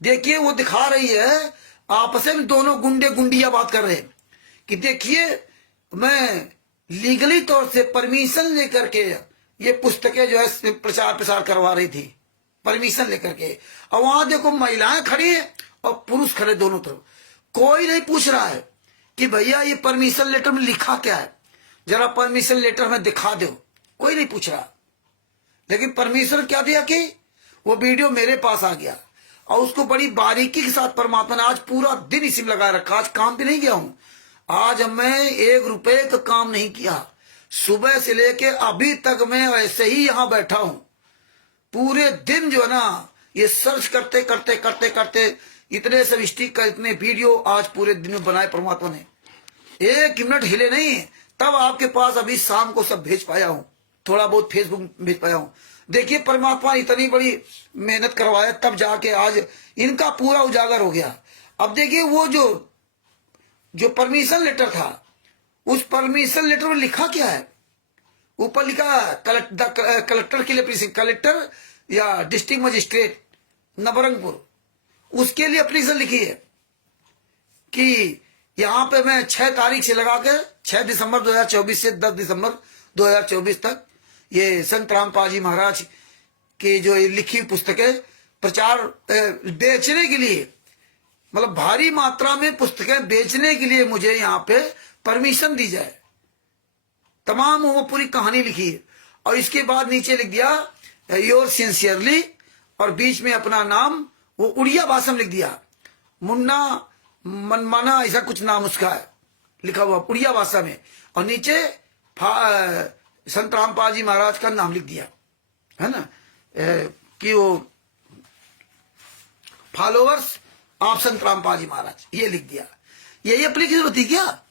देखिए वो दिखा रही है आपस में दोनों गुंडे गुंडिया बात कर रहे हैं कि देखिए मैं लीगली तौर से परमिशन लेकर के ये पुस्तकें जो है प्रचार प्रसार करवा रही थी, परमिशन लेकर के। और वहां देखो महिलाएं खड़ी है और पुरुष खड़े दोनों तरफ। कोई नहीं पूछ रहा है कि भैया ये परमिशन लेटर में लिखा क्या है, जरा परमिशन लेटर में दिखा दो। कोई नहीं पूछ रहा। लेकिन परमिशन क्या दिया कि वो वीडियो मेरे पास आ गया और उसको बड़ी बारीकी के साथ परमात्मा ने आज पूरा दिन इसी में लगा रखा। आज काम भी नहीं गया हूं। आज मैं 1 रुपए का काम नहीं किया। सुबह से लेके अभी तक मैं ऐसे ही यहां बैठा हूं। पूरे दिन जो है ना ये सर्च करते करते करते करते इतने सब स्टिक, इतने वीडियो आज पूरे दिन में बनाए परमात्मा ने। 1 मिनट हिले नहीं, तब आपके पास अभी शाम को सब भेज पाया हूं। थोड़ा बहुत फेसबुक भेज पाया हूं। देखिए परमात्मा इतनी बड़ी मेहनत करवाया तब जाके आज इनका पूरा उजागर हो गया। अब देखिए वो जो परमिशन लेटर था, उस परमिशन लेटर में लिखा क्या है? ऊपर लिखा कलेक्टर के लिए, कलेक्टर या डिस्ट्रिक्ट मजिस्ट्रेट नवरंगपुर, उसके लिए एप्लीकेशन लिखी है। कि यहाँ पे मैं 6 तारीख से लगा कर 6 दिसंबर 2024 से 10 दिसंबर 2024 तक ये संत रामपाल जी महाराज की जो ये लिखी पुस्तकें प्रचार बेचने के लिए, मतलब भारी मात्रा में पुस्तकें बेचने के लिए मुझे यहाँ पे परमिशन दी जाए। तमाम वो पूरी कहानी लिखी है और इसके बाद नीचे लिख दिया योर सिंसियरली, और बीच में अपना नाम वो उड़िया भाषा में लिख दिया, मुन्ना मनमाना ऐसा कुछ नाम उसका है लिखा हुआ उड़िया भाषा में, और नीचे संत रामपाल जी महाराज का नाम लिख दिया है ना, कि वो फॉलोअर्स आप संत रामपाल जी महाराज ये लिख दिया। यही एप्लीकेशन होती क्या?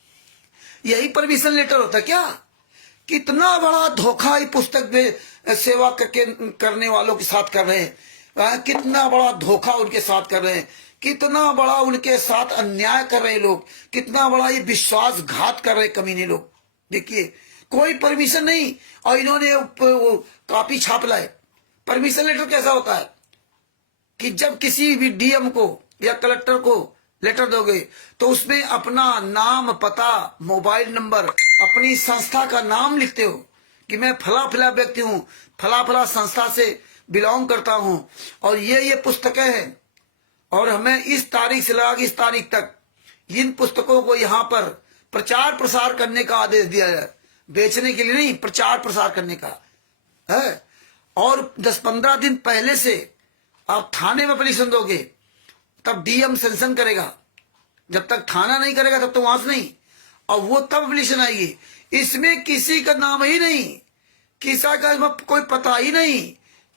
यही परमिशन लेटर होता क्या? कितना बड़ा धोखा ये पुस्तक में सेवा करने वालों के साथ कर रहे हैं, कितना बड़ा धोखा उनके साथ कर रहे हैं, कितना बड़ा उनके साथ अन्याय कर रहे लोग, कितना बड़ा ये विश्वासघात कर रहे कमीने लोग। देखिए कोई परमिशन नहीं और इन्होंने वो कॉपी छाप लाए। परमिशन लेटर कैसा होता है कि जब किसी भी डीएम को या कलेक्टर को लेटर दोगे तो उसमें अपना नाम, पता, मोबाइल नंबर, अपनी संस्था का नाम लिखते हो कि मैं फला फला व्यक्ति हूं, फला फला संस्था से बिलोंग करता हूं और ये पुस्तकें हैं और हमें इस तारीख से लगा इस तारीख तक इन पुस्तकों को यहाँ पर प्रचार प्रसार करने का आदेश दिया है। बेचने के लिए नहीं, प्रचार प्रसार करने का है। और 10-15 दिन पहले से आप थाने में एप्लीकेशन दोगे तब डीएम सेंक्शन करेगा। जब तक थाना नहीं करेगा तब तो वहां से नहीं, और वो तब एप्लीकेशन आएगी। इसमें किसी का नाम ही नहीं, किसी का कोई पता ही नहीं,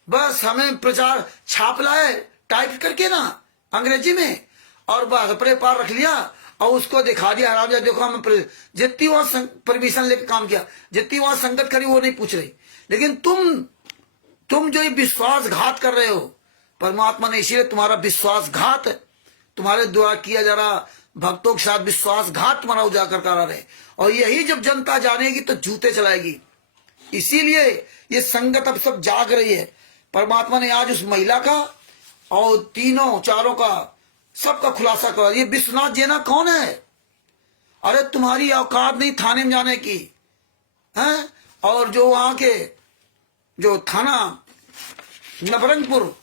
बस हमें प्रचार छाप लाए टाइप करके ना अंग्रेजी में और बस अपने पार रख लिया और उसको दिखा दिया आराम से, देखो हम जितनी वहां परमिशन लेकर काम किया, जितनी वहां संगत करी वो नहीं पूछ रही। लेकिन तुम जो ये विश्वासघात कर रहे हो, परमात्मा ने इसीलिए तुम्हारा विश्वासघात तुम्हारे द्वारा किया जा रहा भक्तों के साथ विश्वासघात तुम्हारा उजागर करा रहे, और यही जब जनता जानेगी तो जूते चलाएगी। इसीलिए ये संगत अब सब जाग रही है। परमात्मा ने आज उस महिला का और तीनों चारों का सबका खुलासा करा। ये विश्वनाथ जैना कौन है? अरे तुम्हारी औकात नहीं थाने में जाने की है। और जो वहां के जो थाना नवरंगपुर,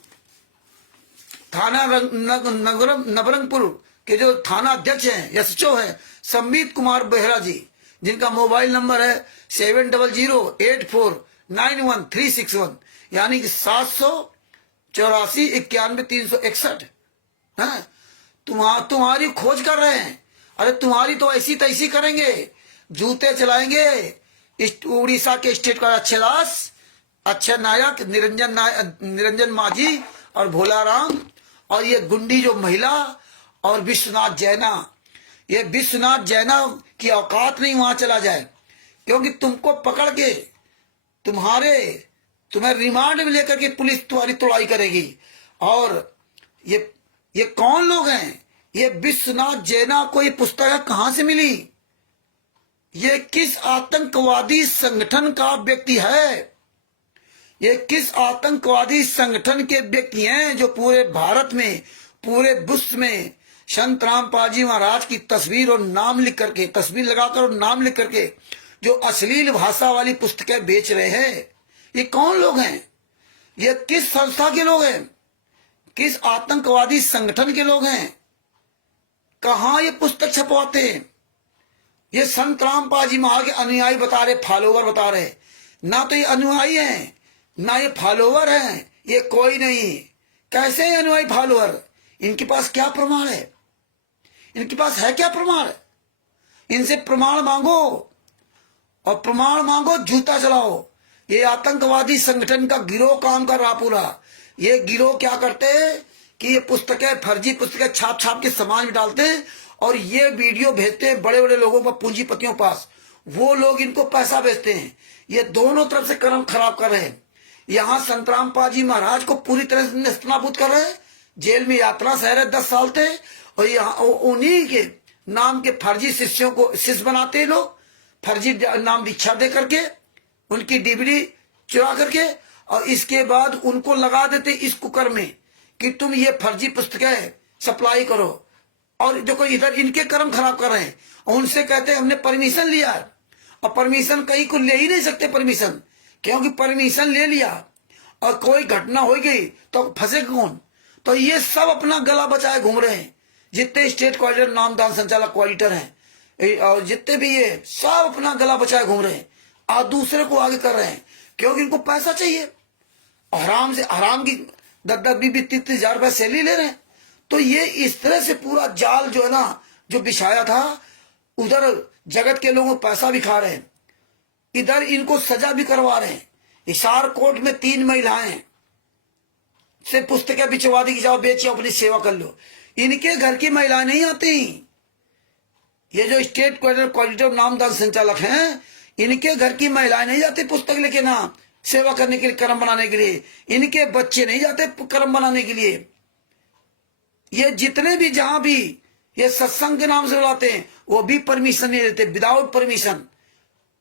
थाना नवरंगपुर के जो थाना अध्यक्ष हैं, एसएचओ हैं संबित कुमार बेहरा जी, जिनका मोबाइल नंबर है 7080849131, यानी कि 784-91-361 है। तुम्हारी खोज कर रहे हैं। अरे तुम्हारी तो ऐसी तैसी करेंगे, जूते चलाएंगे। उड़ीसा के स्टेट का अक्षय नायक, निरंजन माझी और भोलाराम, और ये गुंडी जो महिला और विश्वनाथ जैना, ये विश्वनाथ जैना की औकात नहीं वहां चला जाए, क्योंकि तुमको पकड़ के तुम्हें रिमांड में लेकर के पुलिस तुम्हारी तोड़ाई करेगी। और ये कौन लोग हैं? ये विश्वनाथ जैना को ये पुस्तक कहां से मिली? ये किस आतंकवादी संगठन का व्यक्ति है? ये किस आतंकवादी संगठन के व्यक्ति हैं जो पूरे भारत में, पूरे विश्व में संत रामपाल जी महाराज की तस्वीर और नाम लिख करके, तस्वीर लगाकर और नाम लिख करके जो अश्लील भाषा वाली पुस्तकें बेच रहे हैं? ये कौन लोग हैं? ये किस संस्था के लोग हैं? किस आतंकवादी संगठन के लोग हैं? कहां ये पुस्तक छपवाते हैं? ये संत रामपाल जी महाराज के अनुयायी बता रहे, फॉलोवर बता रहे। ना तो ये अनुयायी हैं ना ये फॉलोवर हैं, ये कोई नहीं। कैसे है अनुयायी फॉलोवर? इनके पास क्या प्रमाण है? इनके पास है क्या प्रमाण? इनसे प्रमाण मांगो, और प्रमाण मांगो, जूता चलाओ। ये आतंकवादी संगठन का गिरोह काम कर रहा पूरा। ये गिरोह क्या करते हैं कि ये पुस्तकें, फर्जी पुस्तकें छाप छाप के समाज में डालते हैं और ये वीडियो भेजते हैं बड़े बड़े लोगों पर, पूंजीपतियों पास। वो लोग इनको पैसा भेजते हैं। ये दोनों तरफ से कर्म खराब कर रहे हैं। यहाँ संत रामपाल जी महाराज को पूरी तरह से नेस्तनाबूद कर रहे हैं। जेल में यात्रा सह रहे 10 साल थे, और यहाँ उन्हीं के नाम के फर्जी शिष्यों को शिष्य बनाते हैं लोग, फर्जी नाम दीक्षा दे करके, उनकी डीवीडी चुरा करके, और इसके बाद उनको लगा देते इस कुकर में कि तुम ये फर्जी पुस्तकें सप्लाई करो। और देखो इधर इनके कर्म खराब कर रहे हैं, और उनसे कहते हैं हमने परमिशन लिया, और परमिशन कहीं को ले ही नहीं सकते परमिशन, क्योंकि परमिशन ले लिया और कोई घटना हो गई तो फंसेगा कौन। तो ये सब अपना गला बचाए घूम रहे हैं, जितने स्टेट कोऑर्डिनेटर नामदान संचालक कोऑर्डिनेटर हैं और जितने भी ये सब अपना गला बचाए घूम रहे हैं और दूसरे को आगे कर रहे हैं, क्योंकि इनको पैसा चाहिए। हराम से हराम की 10-10, 20-20, 30,000 रुपए सैलरी ले रहे हैं। तो ये इस तरह से पूरा जाल जो है ना जो बिछाया था, उधर जगत के लोगों पैसा भी खा रहे हैं, इधर इनको सजा भी करवा रहे हैं। हिसार कोर्ट में 3 महिलाएं से पुस्तकें बिचवा दी कि जाओ बेचिए अपनी सेवा कर लो। इनके घर की महिलाएं नहीं आती, ये जो स्टेट कोऑर्डिनेटर नामदान संचालक हैं, इनके घर की महिलाएं नहीं जाती पुस्तक लेके ना सेवा करने के लिए, कर्म बनाने के लिए। इनके बच्चे नहीं जाते कर्म बनाने के लिए। ये जितने भी जहां भी ये सत्संग के नाम से बुलाते हैं, वो भी परमिशन नहीं लेते, विदाउट परमिशन।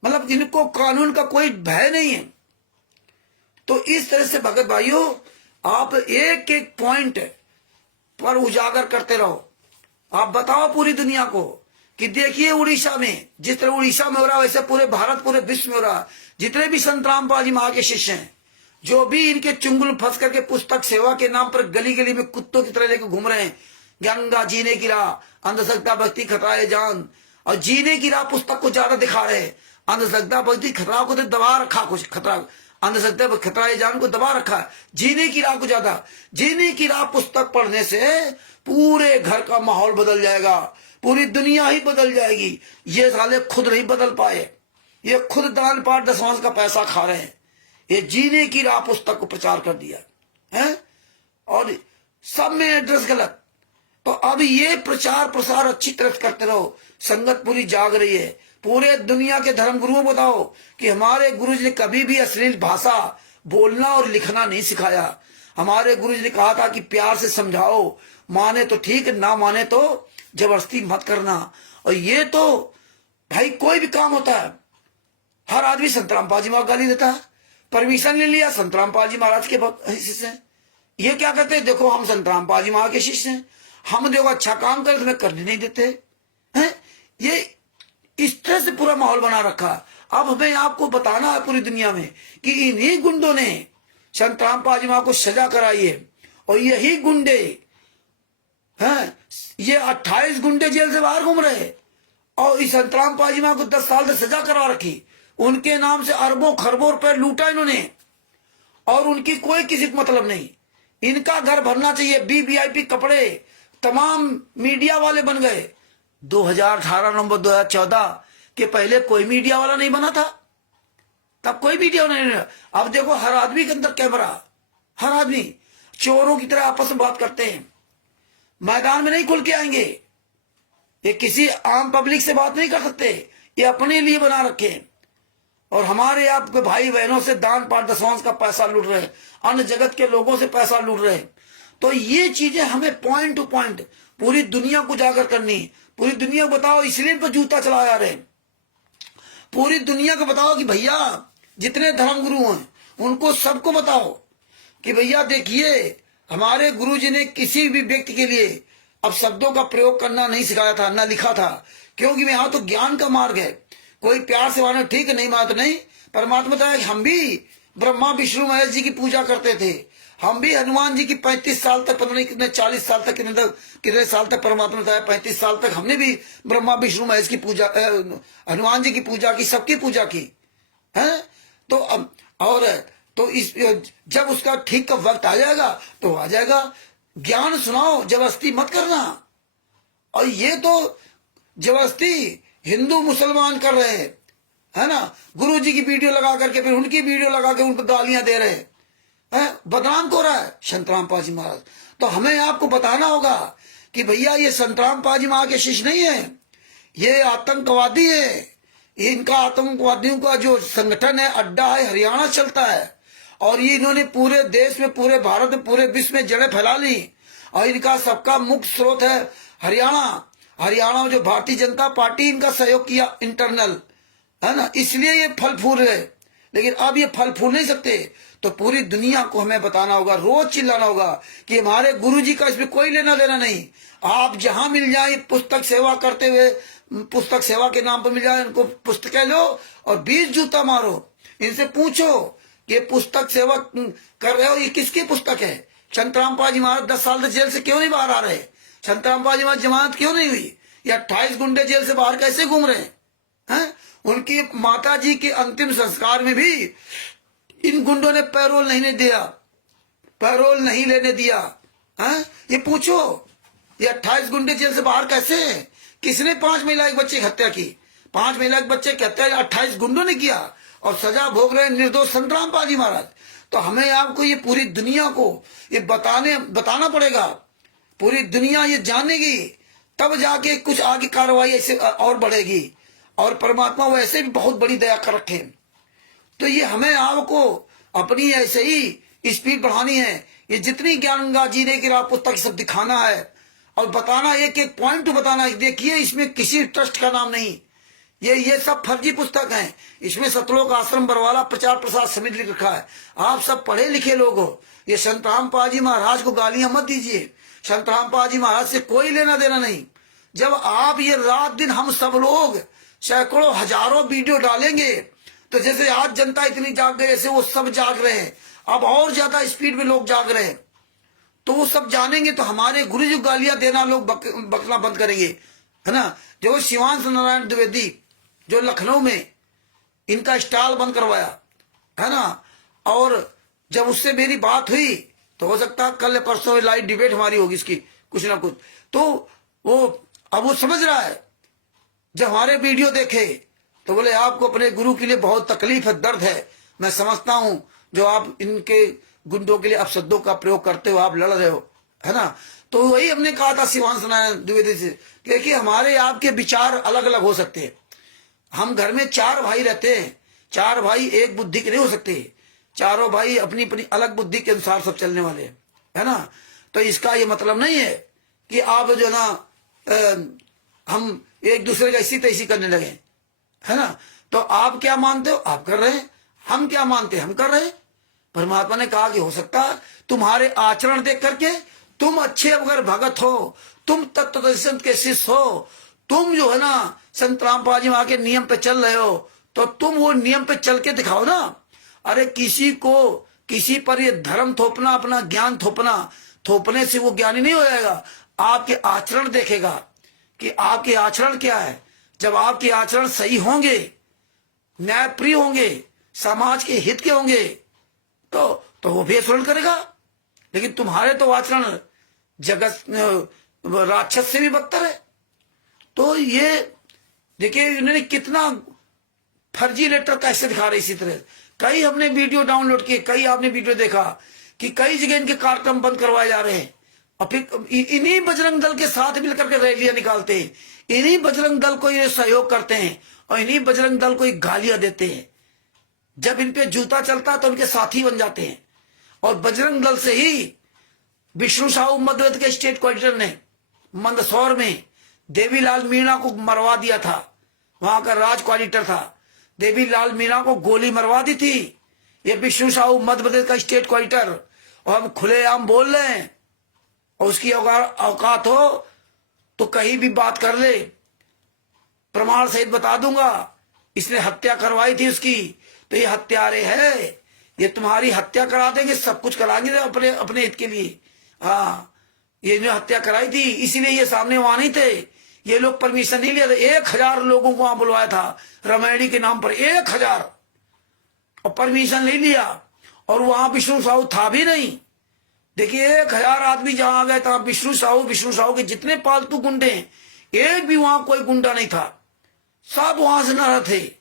मतलब इनको कानून का कोई भय नहीं है। तो इस तरह से भगत भाइयों, आप एक एक पॉइंट पर उजागर करते रहो। आप बताओ पूरी दुनिया को कि देखिए उड़ीसा में, जिस तरह उड़ीसा में हो रहा वैसे पूरे भारत, पूरे विश्व में हो रहा। जितने भी संत रामपाल जी महाराज के शिष्य हैं, जो भी इनके चुंगल फंस करके पुस्तक सेवा के नाम पर गली गली में कुत्तों की तरह लेकर घूम रहे हैं, गंगा जीने की राह, अंधश्रद्धा भक्ति खतरा है जान, और जीने की राह पुस्तक को ज्यादा दिखा रहे हैं। अंधश्रद्धा भक्ति खतरा को तो दबा रखा, कुछ खतरा, अंधश्रद्धा खतरा है जान को दबा रखा है, जीने की राह को ज्यादा। जीने की राह पुस्तक पढ़ने से पूरे घर का माहौल बदल जाएगा, पूरी दुनिया ही बदल जाएगी। ये साले खुद नहीं बदल पाए, ये खुद दान पाठ दशवांश का पैसा खा रहे हैं। ये जीने की राह पुस्तक को प्रचार कर दिया है, और सब में एड्रेस गलत। तो अब ये प्रचार प्रसार अच्छी तरह करते रहो। संगत पूरी जाग रही है। पूरे दुनिया के धर्मगुरुओं बताओ कि हमारे गुरुजी ने कभी भी अश्लील भाषा बोलना और लिखना नहीं सिखाया। हमारे गुरुजी ने कहा था कि प्यार से समझाओ, माने तो ठीक, ना माने तो जबरदस्ती मत करना। और ये तो भाई कोई भी काम होता है, हर आदमी संत रामपाल जी महाराज गाली देता है। परमिशन ले लिया, संत रामपाल जी महाराज के शिष्य हैं, ये क्या कहते हैं, देखो हम संत रामपाल जी महाराज के शिष्य हैं, हम देखो अच्छा काम करे तुम्हें करने नहीं देते हैं। ये इस तरह से पूरा माहौल बना रखा। अब हमें आपको बताना है पूरी दुनिया में कि इन्हीं गुंडों ने संत रामपाल जी महाराज को सजा कराई है, और यही गुंडे हैं, ये 28 गुंडे जेल से बाहर घूम रहे, और इस संत रामपाल जी महाराज को 10 साल से सजा करा रखी। उनके नाम से अरबों खरबों रुपए लूटा इन्होंने, और उनकी कोई किसी को मतलब नहीं। इनका घर भरना चाहिए, वीवीआईपी कपड़े, तमाम मीडिया वाले बन गए। 2018 नवंबर 2014 के पहले कोई मीडिया वाला नहीं बना था, तब कोई मीडिया नहीं। अब देखो हर आदमी के अंदर कैमरा, हर आदमी चोरों की तरह आपस में बात करते हैं, मैदान में नहीं खुल के आएंगे, ये किसी आम पब्लिक से बात नहीं कर सकते, ये अपने लिए बना रखे। और हमारे आपके भाई बहनों से दान पाठ दशवांश का पैसा लूट रहे, अन्य जगत के लोगों से पैसा लूट रहे। तो ये चीजें हमें पॉइंट टू पॉइंट पूरी दुनिया को उजागर करनी। पूरी दुनिया को बताओ इसलिए पर जूता चलाया रहे, पूरी दुनिया को बताओ कि भैया जितने धर्मगुरु हैं उनको सबको बताओ कि भैया देखिए हमारे गुरुजी ने किसी भी व्यक्ति के लिए अब शब्दों का प्रयोग करना नहीं सिखाया था, ना लिखा था, क्योंकि यहाँ तो ज्ञान का मार्ग है। कोई प्यार से माने ठीक है, नहीं माने तो नहीं। परमात्मा बताया हम भी ब्रह्मा विष्णु महेश जी की पूजा करते थे, हम भी हनुमान जी की 35 साल तक, पता नहीं कितने 40 साल तक, कितने साल तक परमात्मा बताया 35 साल तक हमने भी ब्रह्मा विष्णु महेश की पूजा, हनुमान जी की पूजा की, सबकी पूजा की है। तो अब और तो इस जब उसका ठीक का वक्त आ जाएगा तो आ जाएगा। ज्ञान सुनाओ, जबरदस्ती मत करना। और ये तो जबरदस्ती हिंदू मुसलमान कर रहे हैं, है ना, गुरु जी की वीडियो लगा करके फिर उनकी वीडियो लगा के उनको गालियां दे रहे हैं, बदनाम को रहा है संत रामपाल जी महाराज। तो हमें आपको बताना होगा कि भैया ये संत रामपाल जी महाराज के शिष्य नहीं है, ये आतंकवादी है। इनका आतंकवादियों का जो संगठन है, अड्डा है, हरियाणा चलता है, और ये इन्होंने पूरे देश में, पूरे भारत में, पूरे विश्व में जड़ें फैला ली। और इनका सबका मुख्य स्रोत है हरियाणा। हरियाणा में जो भारतीय जनता पार्टी इनका सहयोग किया इंटरनल, है ना, इसलिए ये फल फूल रहे। लेकिन अब ये फल फूल नहीं सकते। तो पूरी दुनिया को हमें बताना होगा, रोज चिल्लाना होगा कि हमारे गुरुजी का इसमें कोई लेना देना नहीं। आप जहां मिल जाए पुस्तक सेवा करते हुए, पुस्तक सेवा के नाम पर मिल जाए, इनको पुस्तकें लो और 20 जूता मारो। इनसे पूछो कि पुस्तक सेवा कर रहे हो, ये किसकी पुस्तक है? संतराम पाजी महाराज 10 साल से जेल से क्यों नहीं बाहर आ रहे? संतराम पाजी महाराज जमानत क्यों नहीं हुई? ये 28 गुंडे जेल से बाहर कैसे घूम रहे हैं? उनकी माता जी के अंतिम संस्कार में भी इन गुंडों ने पैरोल नहीं दिया, पैरोल नहीं लेने दिया। ये पूछो, ये 28 गुंडे जेल से बाहर कैसे हैं? किसने 5 महिला एक बच्चे की हत्या की? 5 महिला एक बच्चे की हत्या 28 गुंडों ने किया और सजा भोग रहे निर्दोष संतराम पाजी महाराज। तो हमें आपको ये पूरी दुनिया को ये बताना पड़ेगा। पूरी दुनिया ये जानेगी, तब जाके कुछ आगे कार्रवाई ऐसे और बढ़ेगी। और परमात्मा वैसे भी बहुत बड़ी दया कर रखे। तो ये हमें आपको अपनी ऐसे ही स्पीड बढ़ानी है। ये जितनी ज्ञान गंगा जीने की राह पुस्तक सब दिखाना है और बताना, एक एक पॉइंट बताना। देखिए इसमें किसी ट्रस्ट का नाम नहीं, ये सब फर्जी पुस्तक हैं। इसमें सतलोक आश्रम बरवाला प्रचार प्रसार समिति लिख रखा है। आप सब पढ़े लिखे लोग हो। ये संतराम पाजी महाराज को गालियां मत दीजिए। संतराम पाजी महाराज से कोई लेना देना नहीं। जब आप ये रात दिन हम सब लोग सैकड़ों हजारों वीडियो डालेंगे, तो जैसे आज जनता इतनी जाग गई, ऐसे वो सब जाग रहे हैं। अब और ज्यादा स्पीड में लोग जाग रहे हैं। तो वो सब जानेंगे तो हमारे गुरु जी गालियां देना लोग बकना बंद करेंगे, है ना। जो शिवांश नारायण द्विवेदी जो लखनऊ में इनका स्टॉल बंद करवाया, है ना, और जब उससे मेरी बात हुई तो हो सकता है कल परसों लाइव डिबेट हमारी होगी इसकी कुछ ना कुछ। तो वो अब वो समझ रहा है। जब हमारे वीडियो देखे तो बोले आपको अपने गुरु के लिए बहुत तकलीफ है, दर्द है। मैं समझता हूं जो आप इनके गुंडों के लिए अपशब्दों का प्रयोग करते हो, आप लड़ रहे हो, है ना। तो वही हमने कहा था शिवांश नारायण द्विवेदी से, देखिए हमारे आपके विचार अलग अलग हो सकते हैं। हम घर में 4 भाई रहते हैं, 4 भाई एक बुद्धि के नहीं हो सकते। चारों भाई अपनी अपनी अलग बुद्धि के अनुसार सब चलने वाले हैं, है ना। तो इसका ये मतलब नहीं है कि आप जो ना हम एक दूसरे का ऐसी तैसी करने लगे, है ना। तो आप क्या मानते हो आप कर रहे हैं, हम क्या मानते हैं हम कर रहे हैं। परमात्मा ने कहा कि हो सकता है तुम्हारे आचरण देख करके तुम अच्छे अगर भगत हो, तुम तत्व दर्शन के शिष्य हो, तुम जो है ना संत रामपाल जी वहां के नियम पे चल रहे हो, तो तुम वो नियम पे चल के दिखाओ ना। अरे किसी को किसी पर ये धर्म थोपना, अपना ज्ञान थोपने से वो ज्ञानी नहीं हो जाएगा। आपके आचरण देखेगा कि आपके आचरण क्या है। जब आपके आचरण सही होंगे, न्यायप्रिय होंगे, समाज के हित के होंगे, तो वो भी अनुसरण करेगा। लेकिन तुम्हारे तो आचरण जगत राक्षस से भी बदतर है। तो ये देखिए इन्होंने कितना फर्जी लेटर कैसे दिखा रहे। इसी तरह कई हमने वीडियो डाउनलोड किए, कई आपने वीडियो देखा कि कई जगह इनके कार्यक्रम बंद करवाए जा रहे हैं। और फिर इन्हीं बजरंग दल के साथ मिलकर के रैलियां निकालते हैं, इन्हीं बजरंग दल को ये सहयोग करते हैं और इन्हीं बजरंग दल को गालियां देते हैं। जब इन पे जूता चलता है तो उनके साथी बन जाते हैं। और बजरंग दल से ही विष्णु साहू मध्य के स्टेट कोऑर्डिनेटर ने मंदसौर में देवीलाल मीणा को मरवा दिया था। वहां का राज कोऑर्डिनेटर था, देवीलाल मीणा को गोली मरवा दी थी। ये विष्णु साहू मध्य प्रदेश का स्टेट कोऑर्डिनेटर, और हम खुलेआम बोल रहे हैं। और उसकी औकात हो तो कहीं भी बात कर ले, प्रमाण सहित बता दूंगा। इसने हत्या करवाई थी उसकी, तो ये हत्यारे है, ये तुम्हारी हत्या करा देंगे, सब कुछ कराएंगे अपने अपने हित के लिए। हाँ, ये जो हत्या कराई थी इसीलिए ये सामने वहां नहीं थे। ये लोग परमिशन नहीं लिया था। 1000 लोगों को वहां बुलवाया था रामायणी के नाम पर, 1000, और परमिशन नहीं लिया। और वहां विष्णु साहू था भी नहीं। देखिए 1000 आदमी जहां आ गए था, विष्णु साहू के जितने पालतू गुंडे हैं, एक भी वहां कोई गुंडा नहीं था, सब वहां से न रहे थे।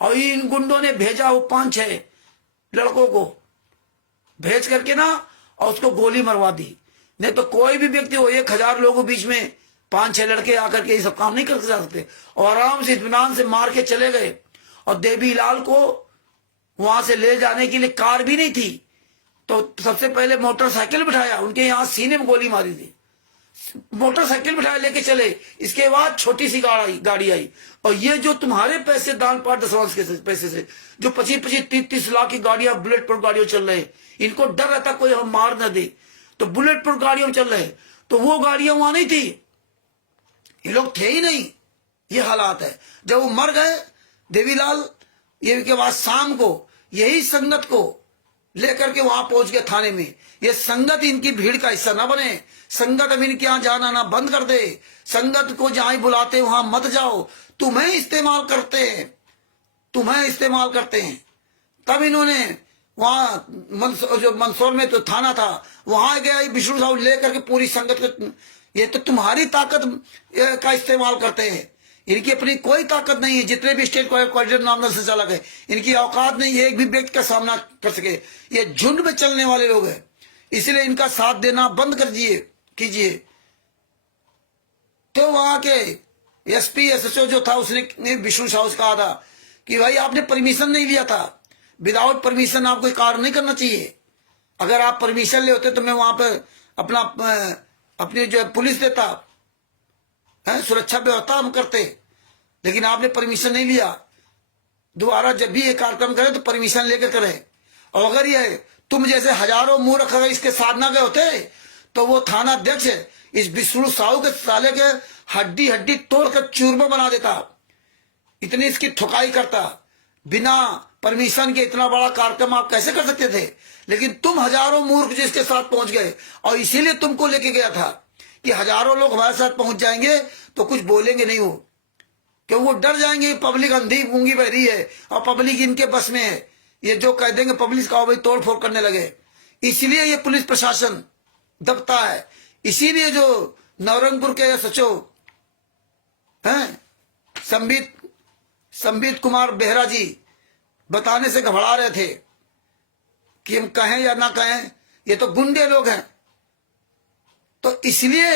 और इन गुंडों ने भेजा वो 5-6 लड़कों को भेज करके ना, और उसको गोली मरवा दी। नहीं तो कोई भी व्यक्ति हो 1000 लोगों के बीच में 5-6 लड़के आकर के ये सब काम नहीं कर सकते। और आराम से इत्मीनान से मार के चले गए। और देवीलाल को वहां से ले जाने के लिए कार भी नहीं थी, तो सबसे पहले मोटरसाइकिल बिठाया, उनके यहाँ सीने में गोली मारी थी। मोटरसाइकिल बिठा लेके चले। इसके बाद छोटी सी गाड़ी आई। और ये जो तुम्हारे पैसे दान पाठ दशवांश के पैसे से जो 25-25 30-30 लाख की गाड़ियां बुलेट प्रूफ गाड़ियों चल रहे हैं, इनको डर रहता कोई हम मार न दे, तो बुलेट प्रूफ गाड़ियों चल रहे। तो वो गाड़ियां वहां नहीं थी, ये लोग थे ही नहीं। ये हालात है। जब वो मर गए देवीलाल, ये के बाद शाम को यही संगत को लेकर के वहां पहुंच गए थाने में। ये संगत इनकी भीड़ का हिस्सा ना बने, संगत अब इनके यहां जाना ना बंद कर दे, संगत को जहां ही बुलाते वहां मत जाओ, तुम्हें इस्तेमाल करते हैं, तुम्हें इस्तेमाल करते हैं। तब इन्होंने वहां जो मंदसौर में तो थाना था वहां गया विष्णु साहू लेकर के पूरी संगत को, ये तो तुम्हारी ताकत का इस्तेमाल करते हैं, इनकी अपनी कोई ताकत नहीं है। जितने भी स्टेट कोऑर्डिनेटर नामदार संचालक है, इनकी औकात नहीं है एक भी व्यक्ति का सामना कर सके। ये झुंड में चलने वाले लोग हैं, इसलिए इनका साथ देना बंद कर कीजिए। तो वहां के एसपी एसएचओ जो था उसने विष्णु साहू से कहा था कि भाई आपने परमिशन नहीं लिया था, विदाउट परमिशन आपको कार्य नहीं करना चाहिए। अगर आप परमिशन ले होते तो मैं वहां पर अपनी जो पुलिस देता है, सुरक्षा व्यवस्था हम करते, लेकिन आपने परमिशन नहीं लिया। दोबारा जब भी ये कार्यक्रम करें तो परमिशन लेकर करें। और अगर ये तुम जैसे हजारों मूर्ख अगर इसके साथ ना गए होते तो वो थाना अध्यक्ष इस विष्णु साहू के साले के हड्डी हड्डी तोड़कर चूरमा बना देता, इतनी इसकी ठुकाई करता। बिना परमिशन के इतना बड़ा कार्यक्रम आप कैसे कर सकते थे? लेकिन तुम हजारों मूर्ख जिसके साथ पहुंच गए, और इसीलिए तुमको लेके गया था कि हजारों लोग हमारे साथ पहुंच जाएंगे तो कुछ बोलेंगे नहीं, वो क्यों वो डर जाएंगे। पब्लिक अंधी गूंगी बहरी है और पब्लिक इनके बस में है, ये जो कह देंगे पब्लिक का भाई तोड़ फोड़ करने लगे। इसलिए ये पुलिस प्रशासन दबता है। इसीलिए जो नवरंगपुर के सचिव हैं संबित कुमार बेहरा जी बताने से घबरा रहे थे कि हम कहें या ना कहें, ये तो गुंडे लोग हैं, तो इसलिए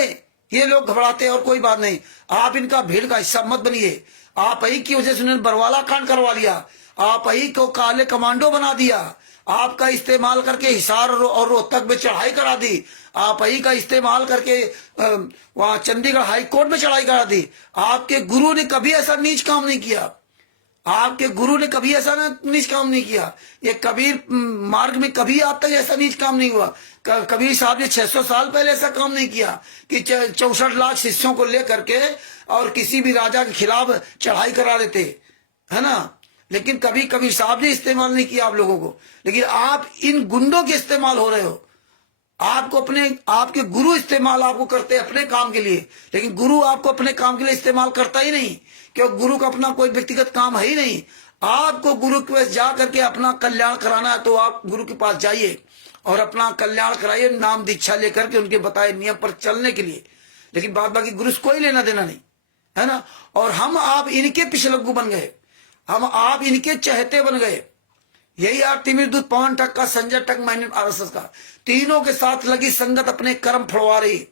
ये लोग घबराते हैं और कोई बात नहीं। आप इनका भीड़ का हिस्सा मत बनिए। आप ही की वजह से उन्होंने बरवाला कांड करवा लिया, आप ही को काले कमांडो बना दिया, आपका इस्तेमाल करके हिसार और रोहतक में चढ़ाई करा दी, आप ही का इस्तेमाल करके वहां चंडीगढ़ हाई कोर्ट में चढ़ाई करा दी। आपके गुरु ने कभी ऐसा नीच काम नहीं किया, आपके गुरु ने कभी ऐसा नीच काम नहीं किया। ये कबीर मार्ग में कभी आप तक ऐसा नीच काम नहीं हुआ। कबीर साहब ने 600 साल पहले ऐसा काम नहीं किया कि 64 लाख शिष्यों को लेकर के और किसी भी राजा के खिलाफ चढ़ाई करा देते, है ना। लेकिन कभी कबीर साहब ने इस्तेमाल नहीं किया आप लोगों को। लेकिन आप इन गुंडों के इस्तेमाल हो रहे हो। आपको आपके गुरु इस्तेमाल आपको करते हैं अपने काम के लिए, लेकिन गुरु आपको अपने काम के लिए इस्तेमाल करता ही नहीं, क्योंकि गुरु का अपना कोई व्यक्तिगत काम है ही नहीं। आपको गुरु के पास जा करके अपना कल्याण कराना है तो आप गुरु के पास जाइए और अपना कल्याण कराइए, नाम दीक्षा लेकर के उनके बताए नियम पर चलने के लिए। लेकिन बाद बाकी गुरु से कोई लेना देना नहीं, है ना। और हम आप इनके पिछलग्गू बन गए, हम आप इनके चहेते बन गए। यही यार तिमिर दूत पवन ठग का, संजय ठग मैंने आरएसएस का, तीनों के साथ लगी संगत अपने कर्म फड़वा रही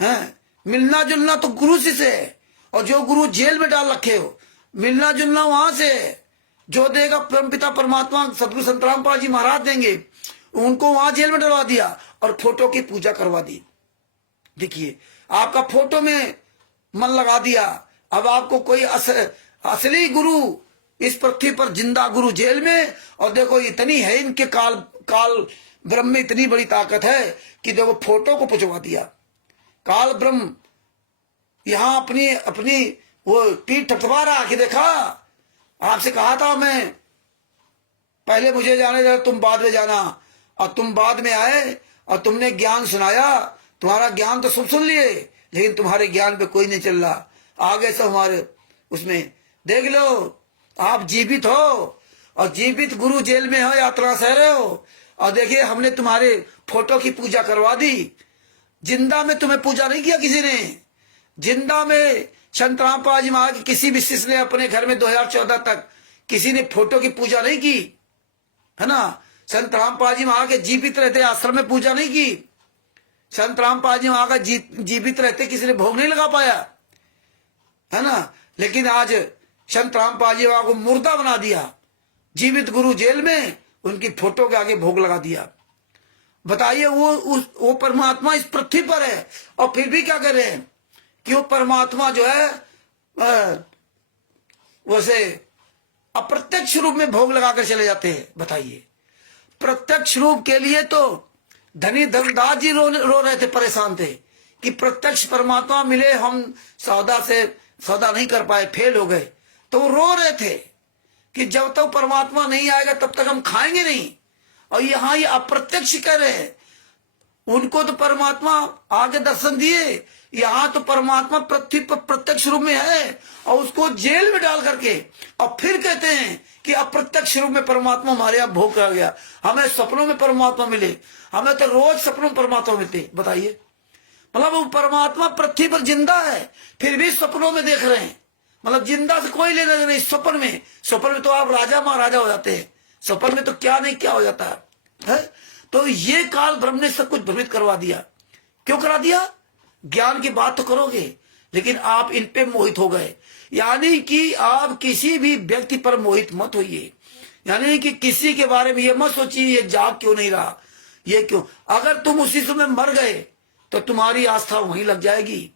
है। मिलना जुलना तो गुरु से है, और जो गुरु जेल में डाल रखे हो, मिलना जुलना वहां से है। जो देगा परमपिता परमात्मा सदगुरु संत रामपाल जी महाराज देंगे, उनको वहां जेल में डलवा दिया और फोटो की पूजा करवा दी। देखिए आपका फोटो में मन लगा दिया। अब आपको कोई असली गुरु इस पृथ्वी पर जिंदा गुरु जेल में, और देखो इतनी है इनके काल ब्रह्म में इतनी बड़ी ताकत है कि देखो फोटो को पुछवा दिया। काल ब्रह्म यहां अपनी वो पीठ ठटवा रहा कि देखा आपसे कहा था मैं, पहले मुझे जाने दे, तुम बाद में जाना, और तुम बाद में आए और तुमने ज्ञान सुनाया। तुम्हारा ज्ञान तो सब सुन लिए, लेकिन तुम्हारे ज्ञान पे कोई नहीं चल रहा। आगे से हमारे उसमें देख लो, आप जीवित हो और जीवित गुरु जेल में हो, यात्रा सह रहे हो, और देखिए हमने तुम्हारे फोटो की पूजा करवा दी। जिंदा में तुम्हें पूजा नहीं किया किसी ने। जिंदा में संत रामपाल जी महाराज किसी भी शिष्य ने अपने घर में 2014 तक किसी ने फोटो की पूजा नहीं की, है ना। संत रामपाल जी महाराज के जीवित रहते आश्रम में पूजा नहीं की। संत रामपाल जी महाराज जीवित रहते किसी ने भोग नहीं लगा पाया, है ना। लेकिन आज संत रामपाल जी महाराज को मुर्दा बना दिया। जीवित गुरु जेल में, उनकी फोटो के आगे भोग लगा दिया। बताइए, वो परमात्मा इस पृथ्वी पर है और फिर भी क्या कर रहे हैं कि वो परमात्मा जो है वैसे अप्रत्यक्ष रूप में भोग लगाकर चले जाते हैं। बताइए, प्रत्यक्ष रूप के लिए तो धनी धनदास जी रो रहे थे, परेशान थे कि प्रत्यक्ष परमात्मा मिले, हम सौदा नहीं कर पाए, फेल हो गए। तो वो रो रहे थे कि जब तक परमात्मा नहीं आएगा तब तक हम खाएंगे नहीं। और यहाँ ये अप्रत्यक्ष कह रहे हैं, उनको तो परमात्मा आगे दर्शन दिए, यहाँ तो परमात्मा पृथ्वी पर प्रत्यक्ष रूप में है और उसको जेल में डाल करके और फिर कहते हैं कि अप्रत्यक्ष रूप में परमात्मा हमारे यहाँ भोग कर गया, हमें सपनों में परमात्मा मिले, हमें तो रोज सपनों में परमात्मा मिलते। बताइए, मतलब वो परमात्मा पृथ्वी पर जिंदा है फिर भी सपनों में देख रहे हैं। मतलब जिंदा से कोई लेना देना नहीं, सपन में तो आप राजा महाराजा हो जाते हैं, सपन में तो क्या नहीं क्या हो जाता है। तो ये काल ब्रह्म ने सब कुछ भ्रमित करवा दिया। क्यों करा दिया? ज्ञान की बात तो करोगे लेकिन आप इन पे मोहित हो गए। यानी कि आप किसी भी व्यक्ति पर मोहित मत होइए, यानी कि किसी के बारे में ये मत सोचिए ये जाग क्यों नहीं रहा, ये क्यों। अगर तुम उसी समय मर गए तो तुम्हारी आस्था वहीं लग जाएगी,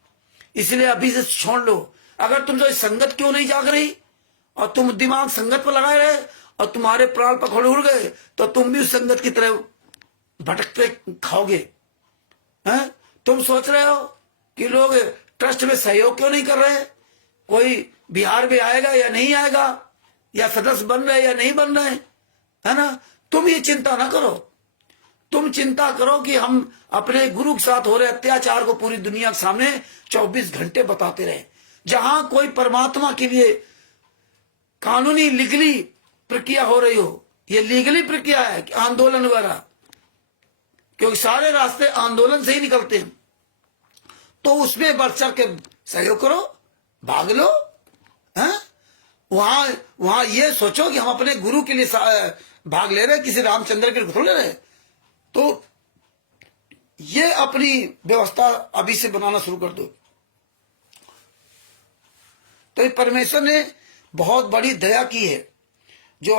इसलिए अभी से छोड़ लो। अगर तुम जो संगत क्यों नहीं जाग रही और तुम दिमाग संगत पर लगाए रहे और तुम्हारे प्राण पकड़ उड़ गए तो तुम भी उस संगत की तरह भटकते खाओगे। हैं? तुम सोच रहे हो कि लोग ट्रस्ट में सहयोग क्यों नहीं कर रहे, कोई बिहार में आएगा या नहीं आएगा, या सदस्य बन रहे या नहीं बन रहे, है ना। तुम ये चिंता ना करो, तुम चिंता करो कि हम अपने गुरु के साथ हो रहे अत्याचार को पूरी दुनिया के सामने 24 घंटे बताते रहे। जहां कोई परमात्मा के लिए कानूनी लीगली प्रक्रिया हो रही हो, ये लीगली प्रक्रिया है कि आंदोलन वगैरह, क्योंकि सारे रास्ते आंदोलन से ही निकलते हैं, तो उसमें बढ़ चढ़ के सहयोग करो, भाग लो। हैं? वहां ये सोचो कि हम अपने गुरु के लिए भाग ले रहे, किसी रामचंद्र के लिए थोड़ी ले रहे। तो ये अपनी व्यवस्था अभी से बनाना शुरू कर दो। तो परमेश्वर ने बहुत बड़ी दया की है, जो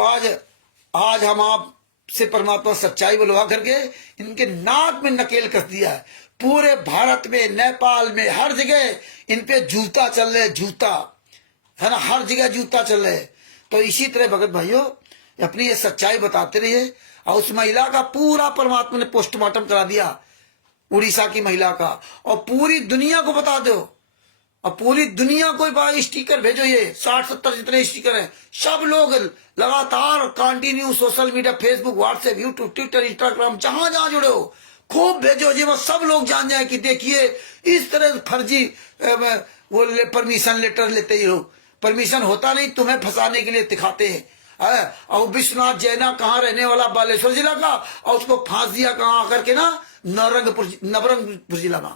आज हम आप से परमात्मा सच्चाई बुलवा करके इनके नाक में नकेल कस दिया है। पूरे भारत में, नेपाल में, हर जगह इन पे जूता चल रहे, जूता है ना, हर जगह जूता चल रहे। तो इसी तरह भगत भाइयों अपनी ये सच्चाई बताते रहिए। और उस महिला का पूरा परमात्मा ने पोस्टमार्टम करा दिया, उड़ीसा की महिला का, और पूरी दुनिया को बता दो, और पूरी दुनिया को स्टिकर भेजो। ये 60-70 जितने स्टिकर हैं, सब लोग लगातार continue social media, Facebook, WhatsApp, YouTube, Twitter, Instagram, जहां जहां जुड़े हो खूब भेजो जी, बस सब लोग जान जाए कि देखिए इस तरह फर्जी वो परमिशन लेटर लेते ही हो। परमिशन होता नहीं, तुम्हें फंसाने के लिए दिखाते हैं। और विश्वनाथ जैना कहाँ रहने वाला, बालेश्वर जिला का, और उसको फांस दिया कहाँ आकर के ना, नवरंगपुर जिला में,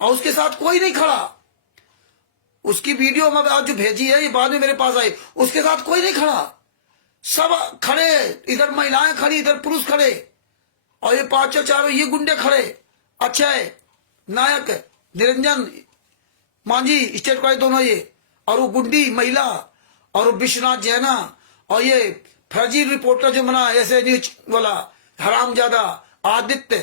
और उसके साथ कोई नहीं खड़ा। उसकी वीडियो में आज जो भेजी है, ये बाद में मेरे पास आई, उसके साथ कोई नहीं खड़ा, सब खड़े, इधर महिलाएं खड़ी, इधर पुरुष खड़े, और ये 5-4 ये गुंडे खड़े। अक्षय नायक, निरंजन मांझी, स्टेट वाइज दोनों ये, और वो गुंडी महिला, और वो विश्वनाथ जैना, और ये फर्जी रिपोर्टर जो बना ऐसे न्यूज वाला हरामजादा आदित्य,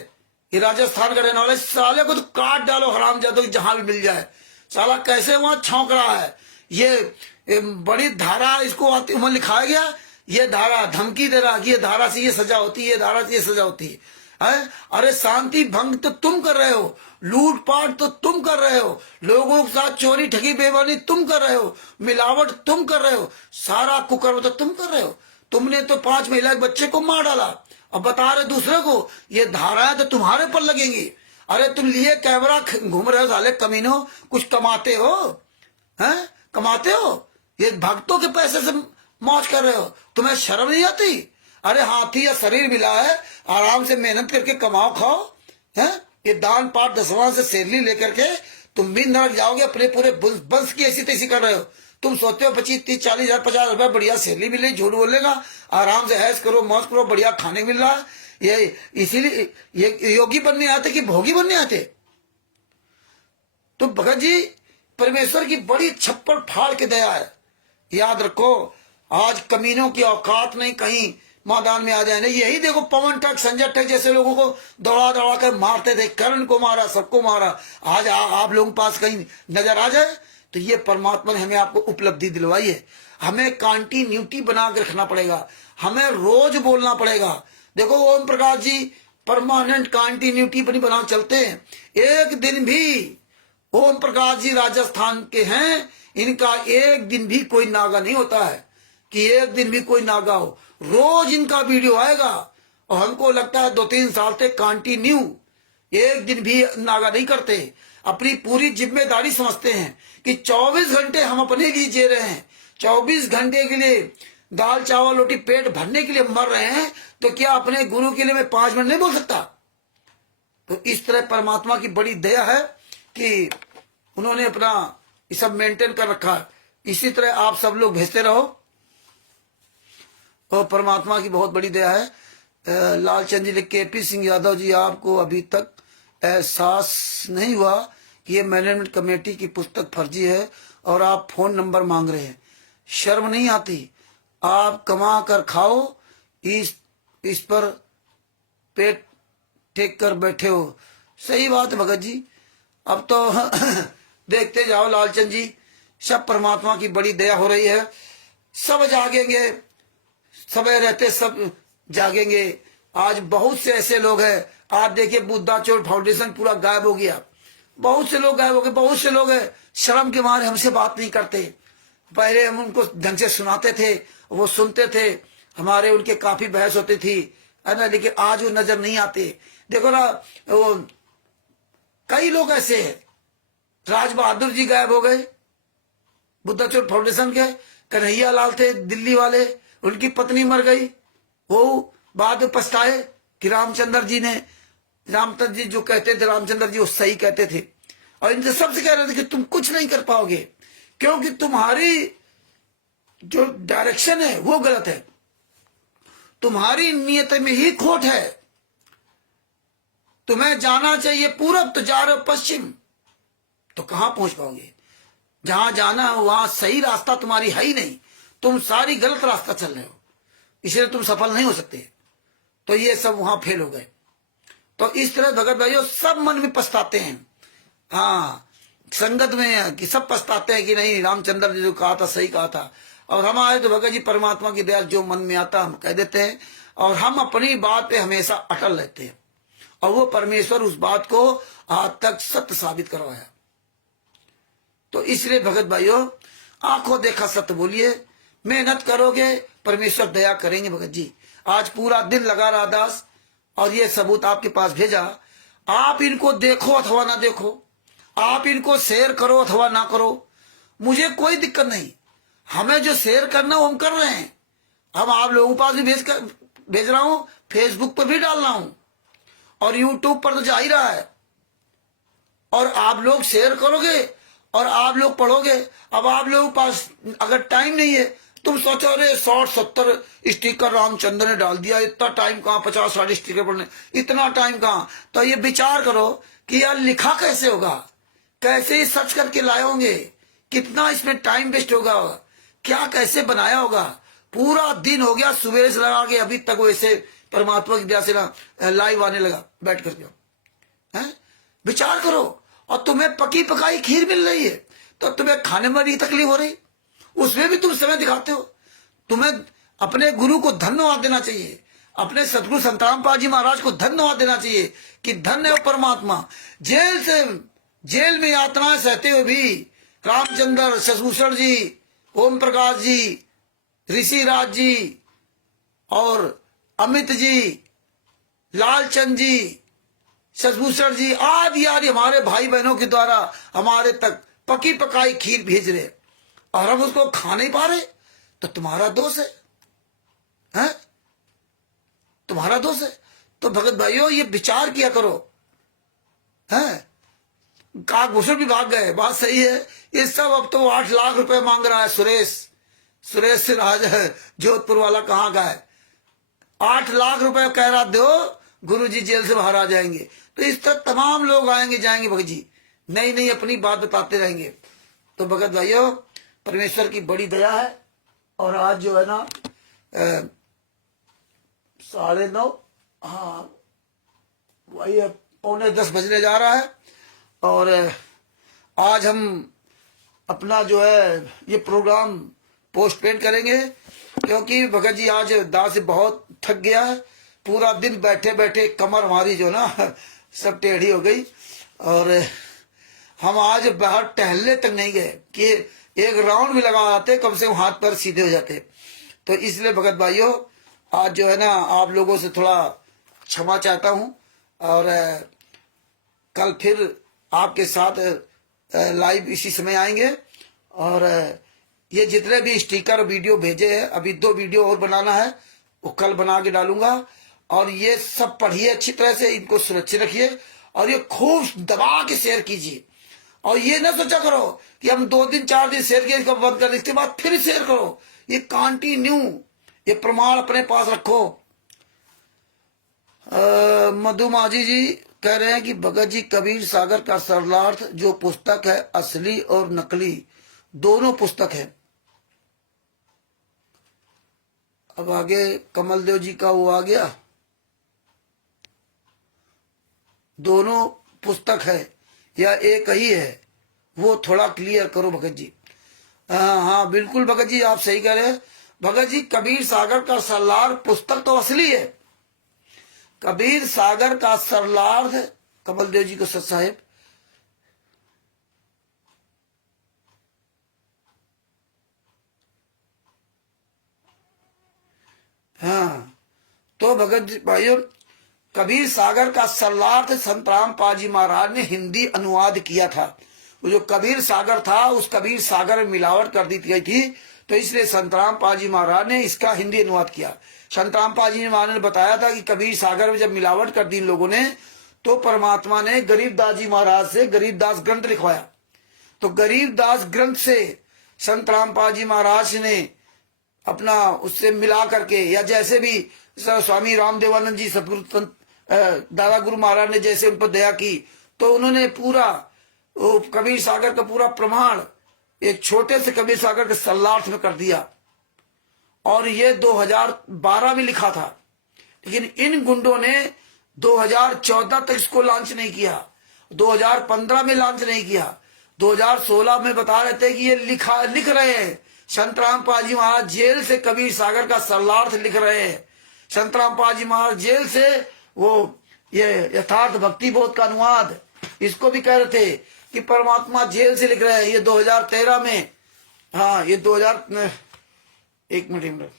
ये राजस्थान का रहने वाला, साले को तो काट डालो हरामजादों की, जहां भी मिल जाए। साला कैसे वहां छौंक रहा है। ये बड़ी धारा इसको वहां लिखाया गया, ये धारा धमकी दे रहा कि ये धारा से ये सजा होती है, ये धारा से ये सजा होती है। अरे शांति भंग तो तुम कर रहे हो, लूटपाट तो तुम कर रहे हो, लोगों के साथ चोरी ठगी बेईमानी तुम कर रहे हो, मिलावट तुम कर रहे हो, सारा कुकर्म तो तुम कर रहे हो। तुमने तो 5 महिला के बच्चे को मार डाला, अब बता रहे दूसरे को ये धाराएं तो तुम्हारे पर लगेंगी। अरे तुम लिए कैमरा घूम रहे हो साले कमीनों, कुछ कमाते हो, हैं? कमाते हो, ये भक्तों के पैसे से मौज कर रहे हो, तुम्हें शर्म नहीं आती? अरे हाथी या शरीर मिला है, आराम से मेहनत करके कमाओ खाओ, हैं? ये दान पाठ दसवां से सैलरी लेकर के तुम भी नरक जाओगे, अपने पूरे वंश की ऐसी तैसी कर रहे हो। तुम सोचते हो 25-30-40 हजार 50 रुपए बढ़िया सैलरी मिले, झूठ बोलेगा, आराम से ऐश करो, मौज करो, बढ़िया खाने मिल रहा है। ये इसीलिए ये योगी बनने आते कि भोगी बनने आते? तो भगत जी परमेश्वर की बड़ी छप्पड़ फाड़ के दया है। याद रखो, आज कमीनों की औकात नहीं, कहीं मैदान में आ जाए। नहीं, यही देखो पवन ठग, संजय ठग जैसे लोगों को दौड़ा दौड़ा कर मारते थे, करण को मारा, सबको मारा। आज आप लोगों के पास कहीं नजर आ जाए तो ये परमात्मा ने हमें आपको उपलब्धि दिलवाई है। हमें कंटिन्यूटी बना के रखना पड़ेगा, हमें रोज बोलना पड़ेगा। देखो ओम प्रकाश जी परमानेंट कंटिन्यूटी बनी बना चलते हैं। एक दिन भी ओम प्रकाश जी राजस्थान के हैं, इनका एक दिन भी कोई नागा नहीं होता है कि एक दिन भी कोई नागा हो। रोज इनका वीडियो आएगा और हमको लगता है 2-3 साल से कंटिन्यू एक दिन भी नागा नहीं करते। अपनी पूरी जिम्मेदारी समझते हैं कि 24 घंटे हम अपने लिए जी रहे हैं, 24 घंटे के लिए दाल चावल रोटी पेट भरने के लिए मर रहे हैं, तो क्या अपने गुरु के लिए मैं 5 मिनट नहीं बोल सकता? तो इस तरह परमात्मा की बड़ी दया है कि उन्होंने अपना ये सब मेंटेन कर रखा है। इसी तरह आप सब लोग भेजते रहो और परमात्मा की बहुत बड़ी दया है। लालचंद जी लिख के, केपी सिंह यादव जी, आपको अभी तक एहसास नहीं हुआ कि ये मैनेजमेंट कमेटी की पुस्तक फर्जी है और आप फोन नंबर मांग रहे हैं? शर्म नहीं आती? आप कमा कर खाओ, इस पर पेट टेक कर बैठे हो। सही बात है भगत जी। अब तो देखते जाओ लालचंद जी, सब परमात्मा की बड़ी दया हो रही है। सब जागेंगे, समय रहते सब जागेंगे। आज बहुत से ऐसे लोग हैं, आप देखिए बुद्धा चोर फाउंडेशन पूरा गायब हो गया, बहुत से लोग गायब हो गए। बहुत से लोग हैं शर्म के मारे हमसे बात नहीं करते। पहले हम उनको ढंग से सुनाते थे, वो सुनते थे, हमारे उनके काफी बहस होती थी, है ना, लेकिन आज वो नजर नहीं आते। देखो ना, वो कई लोग ऐसे हैं, राज बहादुर जी गायब हो गए बुद्धा चोर फाउंडेशन के। कन्हैया लाल थे दिल्ली वाले, उनकी पत्नी मर गई, वो बाद में पछताए कि रामचंद्र जी ने, रामचंद्र जी जो कहते थे, रामचंद्र जी वो सही कहते थे, और इनसे सबसे कह रहे थे कि तुम कुछ नहीं कर पाओगे क्योंकि तुम्हारी जो डायरेक्शन है वो गलत है, तुम्हारी नियत में ही खोट है। तुम्हें जाना चाहिए पूरब, तो जा रहे हो पश्चिम, तो कहां पहुंच पाओगे? जहां जाना है वहां सही रास्ता तुम्हारी है ही नहीं, तुम सारी गलत रास्ता चल रहे हो, इसलिए तुम सफल नहीं हो सकते। तो ये सब वहां फेल हो गए। तो इस तरह भगत भाइयों सब मन में पछताते हैं। हाँ, संगत में कि सब पछताते हैं कि नहीं, रामचंद्र जी जो कहा था सही कहा था। और हम आए तो भगत जी परमात्मा की दया, जो मन में आता हम कह देते हैं, और हम अपनी बात पे हमेशा अटल रहते हैं, और वो परमेश्वर उस बात को आज तक सत्य साबित करवाया। तो इसलिए भगत भाइयों, आंखों देखा सत्य बोलिए, मेहनत करोगे परमेश्वर दया करेंगे। भगत जी आज पूरा दिन लगा रहा दास, और ये सबूत आपके पास भेजा। आप इनको देखो अथवा ना देखो, आप इनको शेयर करो अथवा ना करो, मुझे कोई दिक्कत नहीं। हमें जो शेयर करना वो हम कर रहे हैं। हम आप लोगों के पास भी भेज रहा हूं, फेसबुक पर भी डाल रहा हूं, और यूट्यूब पर तो जा ही रहा है। और आप लोग शेयर करोगे और आप लोग पढ़ोगे। अब आप लोगों के पास अगर टाइम नहीं है, तुम सोचो अरे 60-70 स्टिकर रामचंद्र ने डाल दिया, इतना टाइम कहाँ, 50-60 स्टिकर पढ़ने, इतना टाइम कहाँ? तो ये विचार करो कि यार लिखा कैसे होगा, कैसे सर्च करके लाए होंगे, कितना इसमें टाइम वेस्ट होगा, क्या कैसे बनाया होगा। पूरा दिन हो गया सुबह से लगा के अभी तक वैसे परमात्मा की दया से ना लाइव आने लगा बैठ करके। विचार करो, और तुम्हें पकी पकाई खीर मिल रही है तो तुम्हें खाने में बड़ी तकलीफ हो रही, उसमें भी तुम समय दिखाते हो। तुम्हें अपने गुरु को धन्यवाद देना चाहिए, अपने सतगुरु संतराम पाल जी महाराज को धन्यवाद देना चाहिए कि धन्य हो परमात्मा। जेल में यातनाएं सहते हुए भी रामचंद्र, शशभूषण जी, ओम प्रकाश जी, ऋषिराज जी और अमित जी, लालचंद जी, शशभूषण जी आदि आदि हमारे भाई बहनों के द्वारा हमारे तक पकी पकाई खीर भेज रहे, और हम उसको खा नहीं पा रहे, तो तुम्हारा दोष है, तुम्हारा दोष है। तो भगत भाइयों ये विचार किया करो। काकभूषण भी भाग गए, बात सही है। ये सब अब तो 8 लाख रुपए मांग रहा है सुरेश से राज जोधपुर वाला, कहाँ का है, 8 लाख रुपए कह रहा दो, गुरुजी जेल से बाहर आ जाएंगे। तो इस तरह तमाम लोग आएंगे जाएंगे भगत जी, नई नई अपनी बात बताते रहेंगे। तो भगत भाइयों परमेश्वर की बड़ी दया है। और आज जो है ना 9:30, हाँ वही 9:45 बजने जा रहा है। और आज हम अपना जो है ये प्रोग्राम पोस्टपोन करेंगे, क्योंकि भगत जी आज दास से बहुत थक गया है। पूरा दिन बैठे बैठे कमर हमारी जो ना सब टेढ़ी हो गई, और हम आज बाहर टहलने तक नहीं गए कि एक राउंड भी लगा आते, कम से कम हाथ पैर सीधे हो जाते। तो इसलिए भगत भाइयों आज जो है ना आप लोगों से थोड़ा क्षमा चाहता हूं, और कल फिर आपके साथ लाइव इसी समय आएंगे। और ये जितने भी स्टिकर वीडियो भेजे हैं, अभी 2 वीडियो और बनाना है, वो कल बना के डालूंगा। और ये सब पढ़िए अच्छी तरह से, इनको सुरक्षित रखिए, और ये खूब दबा के शेयर कीजिए। और ये ना सोचा करो कि हम 2 दिन 4 दिन शेयर किए, इसको बंद कर, इसके बाद फिर शेयर करो। ये कंटिन्यू, ये प्रमाण अपने पास रखो। मधु माझी जी कह रहे हैं कि भगत जी कबीर सागर का सरलार्थ जो पुस्तक है असली और नकली दोनों पुस्तक है। अब आगे कमल देव जी का वो आ गया, दोनों पुस्तक है या एक ही है, वो थोड़ा क्लियर करो भगत जी। हाँ बिल्कुल भगत जी आप सही कह रहे हैं। भगत जी कबीर सागर का सरलार्थ पुस्तक तो असली है, कबीर सागर का सरलार्थ कमल देव जी को सच साहेब, हाँ तो भगत जी भाइयों कबीर सागर का सरलार्थ संत रामपाल जी महाराज ने हिंदी अनुवाद किया था। वो जो कबीर सागर था उस कबीर सागर में मिलावट कर दी गई थी, तो इसलिए संत रामपाल जी महाराज ने इसका हिंदी अनुवाद किया। संत रामपाल जी महाराज ने बताया था कि कबीर सागर में जब मिलावट कर दी इन लोगों ने, तो परमात्मा ने गरीबदास जी महाराज से गरीबदास ग्रंथ लिखवाया। तो गरीबदास ग्रंथ से संत रामपाल जी महाराज ने अपना उससे मिला करके, या जैसे भी स्वामी रामदेवानंद जी सतगुरु दादा गुरु महाराज ने जैसे उन पर दया की, तो उन्होंने पूरा कबीर सागर का पूरा प्रमाण एक छोटे से कबीर सागर के सरलार्थ में कर दिया। और ये 2012 में लिखा था, लेकिन इन गुंडों ने 2014 तक इसको लॉन्च नहीं किया, 2015 में लॉन्च नहीं किया, 2016 में बता रहे थे कि ये लिख रहे हैं। संत रामपाल जी महाराज जेल से कबीर सागर का सरलार्थ लिख रहे हैं। संत रामपाल जी महाराज जेल से वो ये यथार्थ भक्ति बोध का अनुवाद, इसको भी कह रहे थे कि परमात्मा जेल से लिख रहे हैं। ये 2013 में, हाँ ये 2000 एक मिनट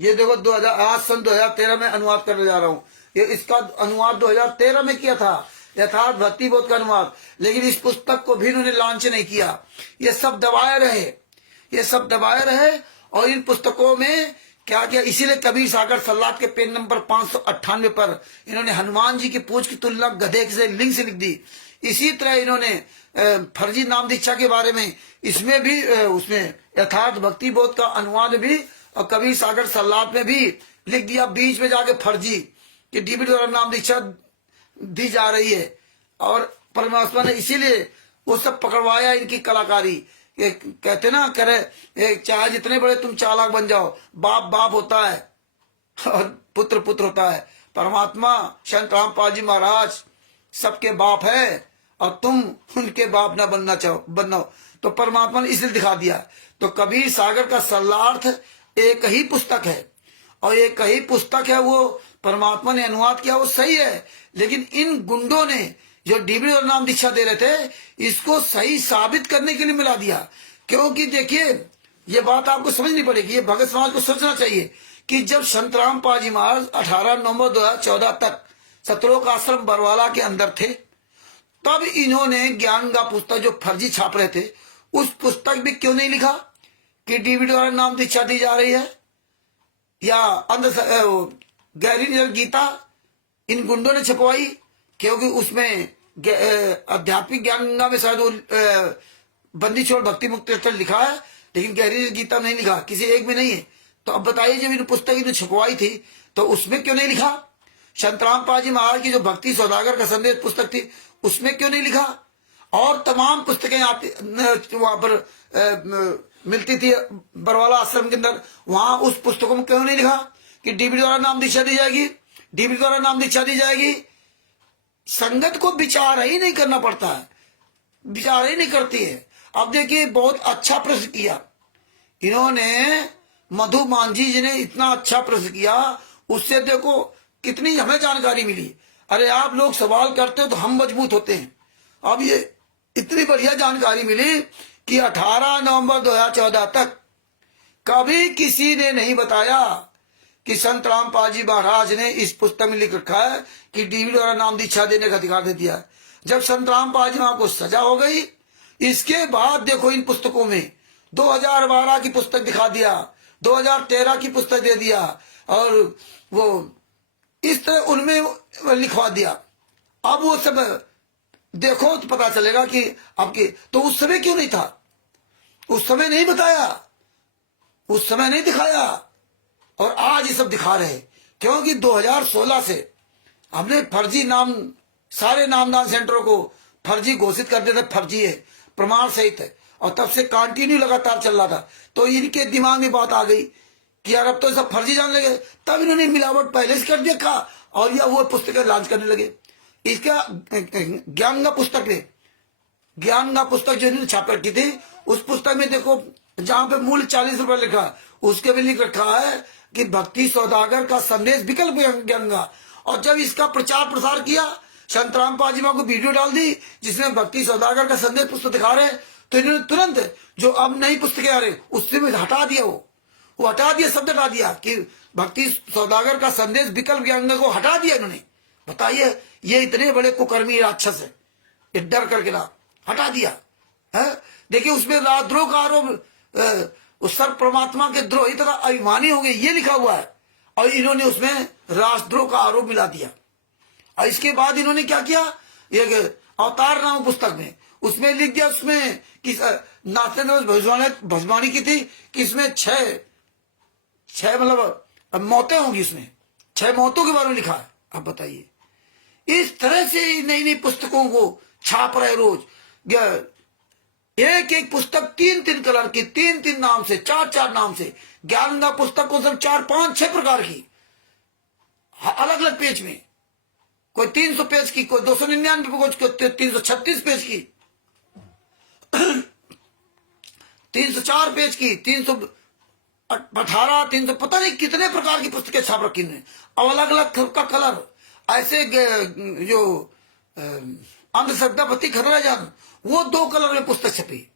ये देखो 2000 आज सन 2013 में अनुवाद करने जा रहा हूं। ये इसका अनुवाद 2013 में किया था, यथार्थ भक्ति बोध का अनुवाद, लेकिन इस पुस्तक को भी इन्होंने लॉन्च नहीं किया। ये सब दबाए रहे, ये सब दबाए रहे। और इन पुस्तकों में क्या किया, इसीलिए कबीर सागर सरलार्थ के पेज नंबर 598 पर इन्होंने हनुमान जी की पूंछ की तुलना गधे से लिंग से लिख दी। इसी तरह इन्होंने फर्जी नाम दीक्षा के बारे में, इसमें भी उसमें यथार्थ भक्ति बोध का अनुवाद भी और कबीर सागर सरलार्थ में भी लिख दिया, बीच में जाके फर्जी कि डीबी द्वारा नाम दीक्षा दी जा रही है। और परमात्मा ने इसीलिए वो सब पकड़वाया इनकी कलाकारी। कहते ना करे चाहे जितने बड़े तुम चालाक बन जाओ, बाप बाप होता है और पुत्र पुत्र होता है। परमात्मा संत रामपाल जी महाराज सबके बाप है, और तुम उनके बाप ना बनना हो। तो परमात्मा ने इसलिए दिखा दिया। तो कबीर सागर का सरलार्थ एक ही पुस्तक है, और एक ही पुस्तक है, वो परमात्मा ने अनुवाद किया, वो सही है। लेकिन इन गुंडों ने जो डीबी और नाम दीक्षा दे रहे थे, इसको सही साबित करने के लिए मिला दिया। क्योंकि देखिए ये बात आपको समझनी पड़ेगी, ये भगत समाज को सोचना चाहिए कि जब संत रामपाल जी महाराज 18 नवंबर 2014 तक सतलोक आश्रम बरवाला के अंदर थे, तब इन्होंने ज्ञान का पुस्तक जो फर्जी छाप रहे थे, उस पुस्तक में क्यों नहीं लिखा कि डीबी द्वारा नाम दीक्षा दी जा रही है, या गहरी गीता इन गुंडों ने छपवाई, क्योंकि उसमें आध्यात्मिक ज्ञान गंगा में शायद वो बंदी छोड़ भक्ति मुक्त लिखा है, लेकिन गहरी गीता नहीं लिखा, किसी एक में नहीं है। तो अब बताइए जब इन पुस्तक इन्हें छपवाई थी तो उसमें क्यों नहीं लिखा? संत रामपाल जी महाराज की जो भक्ति सौदागर का संदेश पुस्तक थी उसमें क्यों नहीं लिखा? और तमाम पुस्तकें आती वहां पर मिलती थी बरवाला आश्रम के अंदर। वहां उस पुस्तकों में क्यों नहीं लिखा कि डीबी द्वारा नाम दीक्षा दी जाएगी, डीबी द्वारा नाम दीक्षा दी जाएगी? संगत को विचार ही नहीं करना पड़ता है, विचार ही नहीं करती है। अब देखिए बहुत अच्छा प्रश्न किया इन्होंने, मधु मांझी जी ने इतना अच्छा प्रश्न किया, उससे देखो कितनी हमें जानकारी मिली। अरे आप लोग सवाल करते हो तो हम मजबूत होते हैं। अब ये इतनी बढ़िया जानकारी मिली कि 18 नवंबर 2014 तक कभी किसी ने नहीं बताया कि संत रामपाल जी महाराज ने इस पुस्तक में लिख रखा है कि डीवी द्वारा नाम दीक्षा देने का अधिकार दे दिया। जब संत रामपाल जी महाराज को सजा हो गई, इसके बाद देखो इन पुस्तकों में 2012 की पुस्तक दिखा दिया, 2013 की पुस्तक दे दिया, और वो इस तरह उनमें लिखवा दिया। अब वो सब देखो तो पता चलेगा कि आपके तो उस समय क्यों नहीं था, उस समय नहीं बताया, उस समय नहीं दिखाया, और आज ये सब दिखा रहे। क्योंकि 2016 से हमने फर्जी नाम, सारे नामदान सेंटरों को फर्जी घोषित कर देते, फर्जी है, प्रमाण सहित है, और तब से कंटिन्यू लगातार चल रहा था। तो इनके दिमाग में बात आ गई कि यार अब तो सब फर्जी जानने लगे, तब इन्होंने मिलावट पहले से कर दिया और यह वो पुस्तकें लॉन्च करने लगे। इसका ज्ञानगा पुस्तक में, ज्ञानगा पुस्तक जो इन्होंने छाप रखी थी, उस पुस्तक में देखो जहां पे मूल्य 40 रुपए लिखा, उसके भी लिख रखा है कि भक्ति सौदागर का संदेश विकल्प ज्ञानगा। और जब इसका प्रचार प्रसार किया, संत रामपाल जी को वीडियो डाल दी जिसमें भक्ति सौदागर का संदेश पुस्तक दिखा रहे, तो इन्होंने तुरंत जो अब नई पुस्तकें आ रही उससे भी हटा दिया, वो हटा दिया, शब्द हटा दिया कि भक्ति सौदागर का संदेश विकल्प ज्ञानगा को हटा दिया इन्होंने। बताइए, ये इतने बड़े कुकर्मी राक्षस है, ये डर करके ना हटा दिया है। देखिए उसमें राजद्रोह का आरोप, उस सर्व परमात्मा के द्रोही तथा अभिमानी होंगे ये लिखा हुआ है, और इन्होंने उसमें राजद्रोह का आरोप मिला दिया। और इसके बाद इन्होंने क्या किया, ये अवतार नाम पुस्तक में उसमें लिख दिया, उसमें कि नाथेंद्र भजवानी की थी कि इसमें छह मतलब मौतें होंगी, इसमें 6 मौतों के बारे में लिखा है। अब बताइए, इस तरह से नई नई पुस्तकों को छाप रहे रोज। एक एक पुस्तक 3-3 कलर की, 3-3 नाम से, 4-4 नाम से। ज्ञानगा पुस्तक को सिर्फ 4-5-6 प्रकार की अलग अलग पेज में, कोई 300 पेज की, कोई 299, कोई 336 पेज की, 304 पेज की, 318, 300 पता नहीं कितने प्रकार की पुस्तकें छाप रखी हैं, और अलग अलग का कलर। ऐसे जो अंधश्रद्धापति खतरा जान, वो 2 कलर में पुस्तक छपी,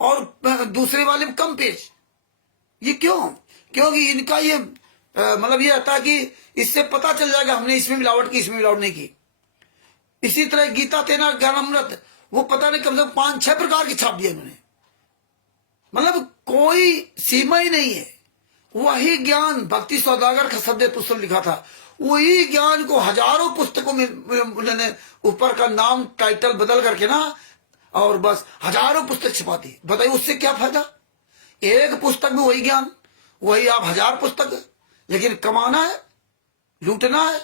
और दूसरे वाले में कम पेज। ये क्यों? क्योंकि इनका ये मतलब ये आता है कि इससे पता चल जाएगा हमने इसमें मिलावट की, इसमें मिलावट नहीं की। इसी तरह गीता तेना ज्ञानामृत, वो पता नहीं कम से कम 5-6 प्रकार की छाप दिया इन्होंने। मतलब कोई सीमा ही नहीं है। वही ज्ञान भक्ति सौदागर का संदेश पुस्तक लिखा था, वही ज्ञान को हजारों पुस्तकों में उन्होंने ऊपर का नाम टाइटल बदल करके ना, और बस हजारों पुस्तक छपा दी। बताइए उससे क्या फायदा? एक पुस्तक में वही ज्ञान, वही आप 1000 पुस्तक, लेकिन कमाना है, लूटना है,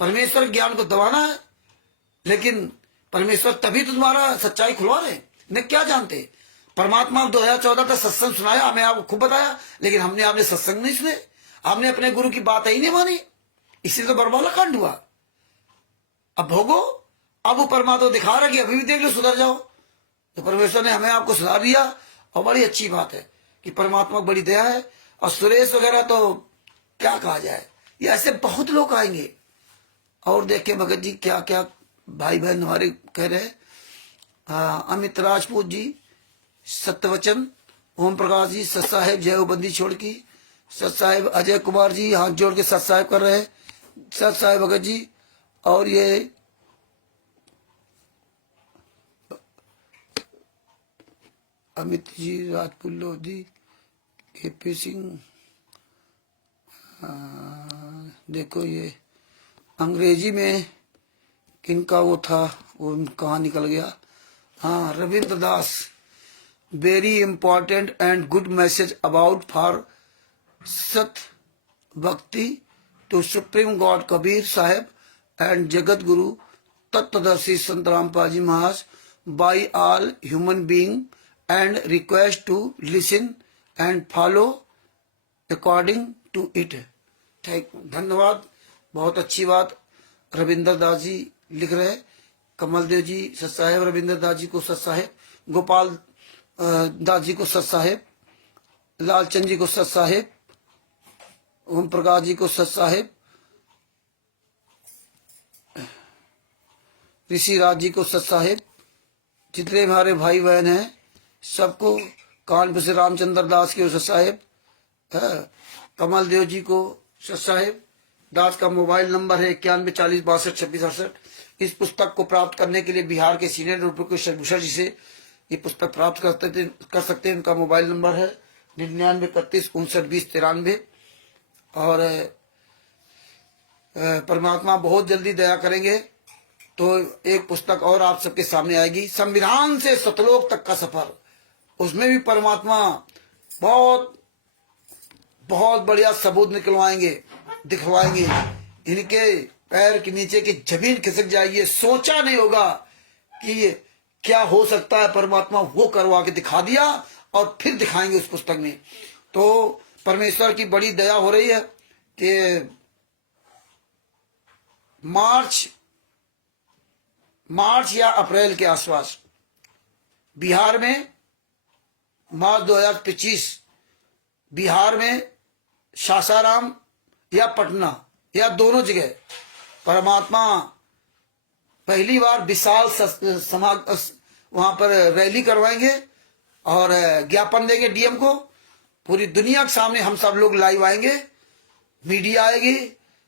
परमेश्वर ज्ञान को दबाना है। लेकिन परमेश्वर तभी तो तुम्हारा सच्चाई खुलवा रहे, न क्या जानते। परमात्मा 2014 तक सत्संग सुनाया, हमें आपको खूब बताया, लेकिन हमने आपने सत्संग नहीं सुने, हमने अपने गुरु की बात ही नहीं मानी, इसलिए तो बरबाला कांड हुआ। अब भोगो, अब वो परमात्मा दिखा रहा कि अभी भी देख लो, सुधर जाओ। तो परमेश्वर ने हमें आपको सुधार दिया, और बड़ी अच्छी बात है कि परमात्मा बड़ी दया है। और सुरेश वगैरह तो क्या कहा जाए, ये ऐसे बहुत लोग आएंगे। और देखे भगत जी क्या क्या भाई बहन हमारे कह रहे हैं, अमित राजपूत जी, सत्यवचन, ओम प्रकाश जी, सत साहेब जय हो बंदी छोड़ की, सत साहेब अजय कुमार जी हाथ जोड़ के सत साहेब कर रहे हैं, सत साहेब भगत जी। और ये अमित जी, राजपूत लोधी, केपी सिंह, देखो ये अंग्रेजी में किनका वो था, वो कहाँ निकल गया। हाँ, Ravindra Das, very important and good message about for सत भक्ति to supreme god Kabir Saheb and जगत गुरु तत्वदर्शी संत रामपाल जी महाराज by all human being and request to listen and follow according to it. धन्यवाद, बहुत अच्छी बात। रविंद्र दास जी लिख रहे हैं, कमलदेव जी सत साहेब, रविंद्र दास जी को सत साहेब, गोपाल दास जी को सत साहेब, लालचंद जी को सत साहेब, ओम प्रकाश जी को सत साहेब, ऋषि राज जी को सत साहेब, जितने हमारे भाई बहन हैं सबको, कानपुर से रामचंद्र दास के सत साहेब, कमल देव जी को सत साहेब। दास का मोबाइल नंबर है 9140622668। इस पुस्तक को प्राप्त करने के लिए बिहार के सीनियर प्रोफेसर भूषण जी से ये पुस्तक प्राप्त कर सकते हैं। उनका मोबाइल नंबर है 9931592093। और परमात्मा बहुत जल्दी दया करेंगे तो एक पुस्तक और आप सबके सामने आएगी, संविधान से सतलोक तक का सफर। उसमें भी परमात्मा बहुत बहुत बढ़िया सबूत निकलवाएंगे, दिखवाएंगे। इनके पैर के नीचे की जमीन खिसक जाएगी, सोचा नहीं होगा कि ये क्या हो सकता है, परमात्मा वो करवा के दिखा दिया और फिर दिखाएंगे उस पुस्तक में। तो परमेश्वर की बड़ी दया हो रही है कि मार्च या अप्रैल के आसपास बिहार में, मार्च 2025 बिहार में सासाराम या पटना या दोनों जगह परमात्मा पहली बार विशाल वहां पर रैली करवाएंगे और ज्ञापन देंगे डीएम को। पूरी दुनिया के सामने हम सब लोग लाइव आएंगे, मीडिया आएगी,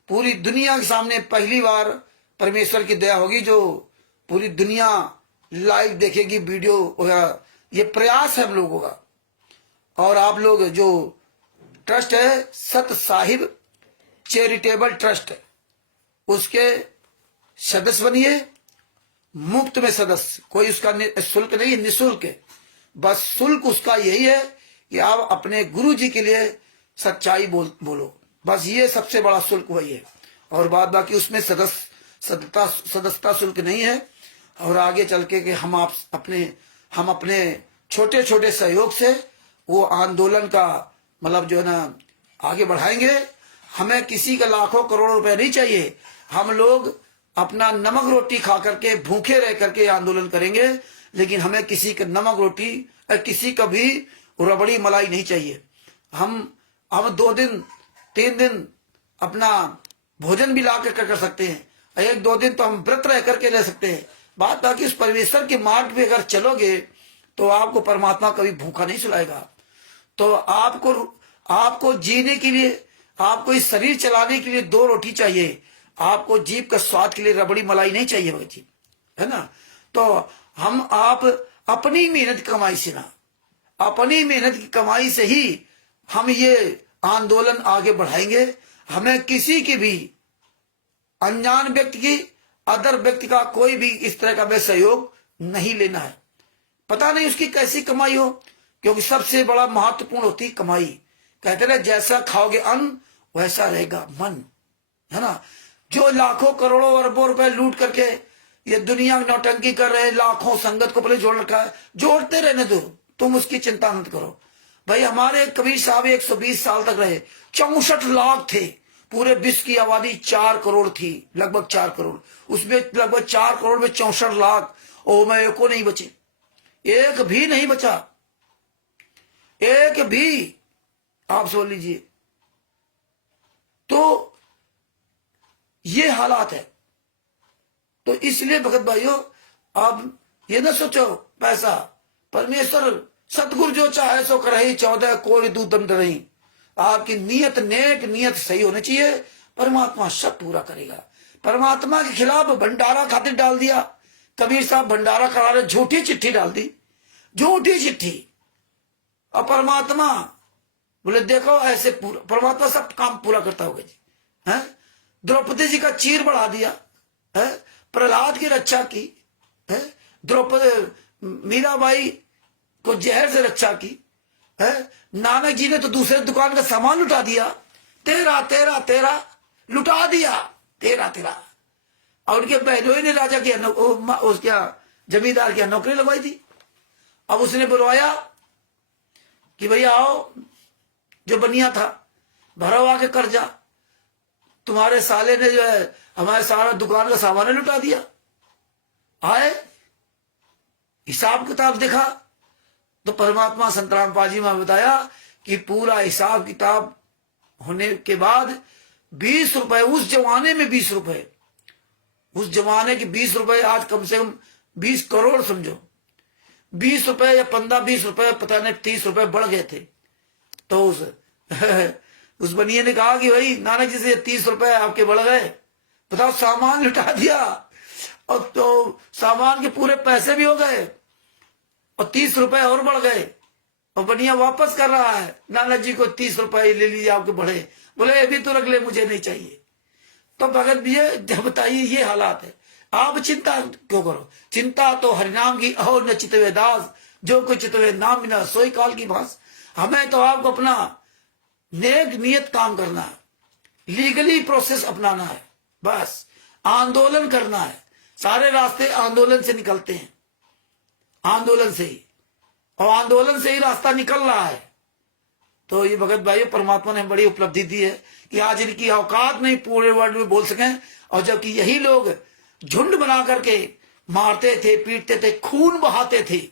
पूरी दुनिया के सामने पहली बार परमेश्वर की दया होगी जो पूरी दुनिया लाइव देखेगी वीडियो। ये प्रयास है हम लोगों का। और आप लोग जो ट्रस्ट है सत साहिब चैरिटेबल ट्रस्ट, उसके सदस्य बनिए, मुफ्त में सदस्य, कोई उसका शुल्क नहीं, निःशुल्क है। बस शुल्क उसका यही है कि आप अपने गुरु जी के लिए सच्चाई बोलो, बस ये सबसे बड़ा शुल्क वही है। और बाद बाकी उसमें सदस्यता शुल्क नहीं है। और आगे चल के हम अपने छोटे छोटे सहयोग से वो आंदोलन का मतलब जो है ना आगे बढ़ाएंगे। हमें किसी का लाखों करोड़ों रुपए नहीं चाहिए। हम लोग अपना नमक रोटी खा करके भूखे रह करके आंदोलन करेंगे, लेकिन हमें किसी का नमक रोटी और किसी का भी रबड़ी मलाई नहीं चाहिए। हम 2 दिन 3 दिन अपना भोजन भी ला कर सकते हैं, 1-2 दिन तो हम व्रत रह करके रह सकते हैं। बात बाकी उस परमेश्वर के मार्ग पे अगर चलोगे तो आपको परमात्मा कभी भूखा नहीं सुलाएगा। तो आपको जीने के लिए, आपको इस शरीर चलाने के लिए 2 रोटी चाहिए। आपको जीभ का स्वाद के लिए रबड़ी मलाई नहीं चाहिए भगत जी, है ना। तो आप अपनी मेहनत कमाई से ना, अपनी मेहनत की कमाई से ही हम ये आंदोलन आगे बढ़ाएंगे। हमें किसी की भी, अनजान व्यक्ति की, अदर व्यक्ति का कोई भी इस तरह का सहयोग नहीं लेना है। पता नहीं उसकी कैसी कमाई हो, क्योंकि सबसे बड़ा महत्वपूर्ण होती कमाई। कहते ना जैसा खाओगे अन्न वैसा रहेगा मन, है ना। जो लाखों करोड़ों अरबों रुपए लूट करके ये दुनिया में नौटंकी कर रहे हैं, लाखों संगत को पहले जोड़ रखा है, जोड़ते रहने दो, तुम उसकी चिंता मत करो भाई। हमारे कबीर साहब 120 साल तक रहे, 64 लाख थे। पूरे विश्व की आबादी 4 करोड़ थी, लगभग 4 करोड़, उसमें लगभग 4 करोड़ में 64 लाख ओ मैं एको नहीं बचे, एक भी नहीं बचा, एक भी। आप सोच लीजिए। तो ये हालात है। तो इसलिए भगत भाइयों, अब ये ना सोचो पैसा, परमेश्वर सतगुरु जो चाहे सो करे, 14 कोई दूधम नहीं। आपकी नीयत नेक, नीयत सही होनी चाहिए, परमात्मा सब पूरा करेगा। परमात्मा के खिलाफ भंडारा खातिर डाल दिया, कबीर साहब भंडारा करा रहे, झूठी चिट्ठी डाल दी, झूठी चिट्ठी। और परमात्मा बोले देखो ऐसे परमात्मा सब काम पूरा करता होगा जी, है। द्रौपदी जी का चीर बढ़ा दिया, है। प्रहलाद की रक्षा की, है। द्रौपदी मीराबाई को जहर से रक्षा की, है। नानक जी ने तो दूसरे दुकान का सामान लुटा दिया, तेरा लुटा दिया, तेरा। और उनके बहनों ने राजा की क्या जमींदार की नौकरी लगवाई थी। अब उसने बुलवाया कि भैया आओ, जो बनिया था भरा हुआ के कर्जा, तुम्हारे साले ने जो है हमारे सारा दुकान का सामान लुटा दिया। आए, हिसाब किताब देखा तो परमात्मा संत रामपाल जी ने बताया कि पूरा हिसाब किताब होने के बाद 20 रुपए, उस जमाने में 20 रुपए, उस जमाने के 20 रुपए आज कम से कम 20 करोड़ समझो। 20 रुपए या 15-20 रुपए, पता नहीं 30 रुपए बढ़ गए थे। तो उस बनिए ने कहा कि भाई नानक जी से 30 रुपए आपके बढ़ गए, बताओ सामान लुटा दिया और तो सामान के पूरे पैसे भी हो गए और 30 रुपए और बढ़ गए, और बनिया वापस कर रहा है नानक जी को 30 रुपए ले लीजिए आपके बढ़े। बोले ये भी तो रख ले, मुझे नहीं चाहिए। तो भगत ये बताइए, ये हालात है। आप चिंता क्यों करो? चिंता तो हरिनाम की अहो न चितवे दास, जो कोई चितवे नाम बिना सोई काल की भास। हमें तो आपको अपना नेक नियत काम करना है, लीगली प्रोसेस अपनाना है, बस आंदोलन करना है। सारे रास्ते आंदोलन से निकलते हैं, आंदोलन से ही, और आंदोलन से ही रास्ता निकल रहा है। तो ये भगत भाई परमात्मा ने बड़ी उपलब्धि दी है कि आज इनकी औकात नहीं पूरे वर्ल्ड में बोल सकें, और जबकि यही लोग झुंड बना करके मारते थे, पीटते थे, खून बहाते थे,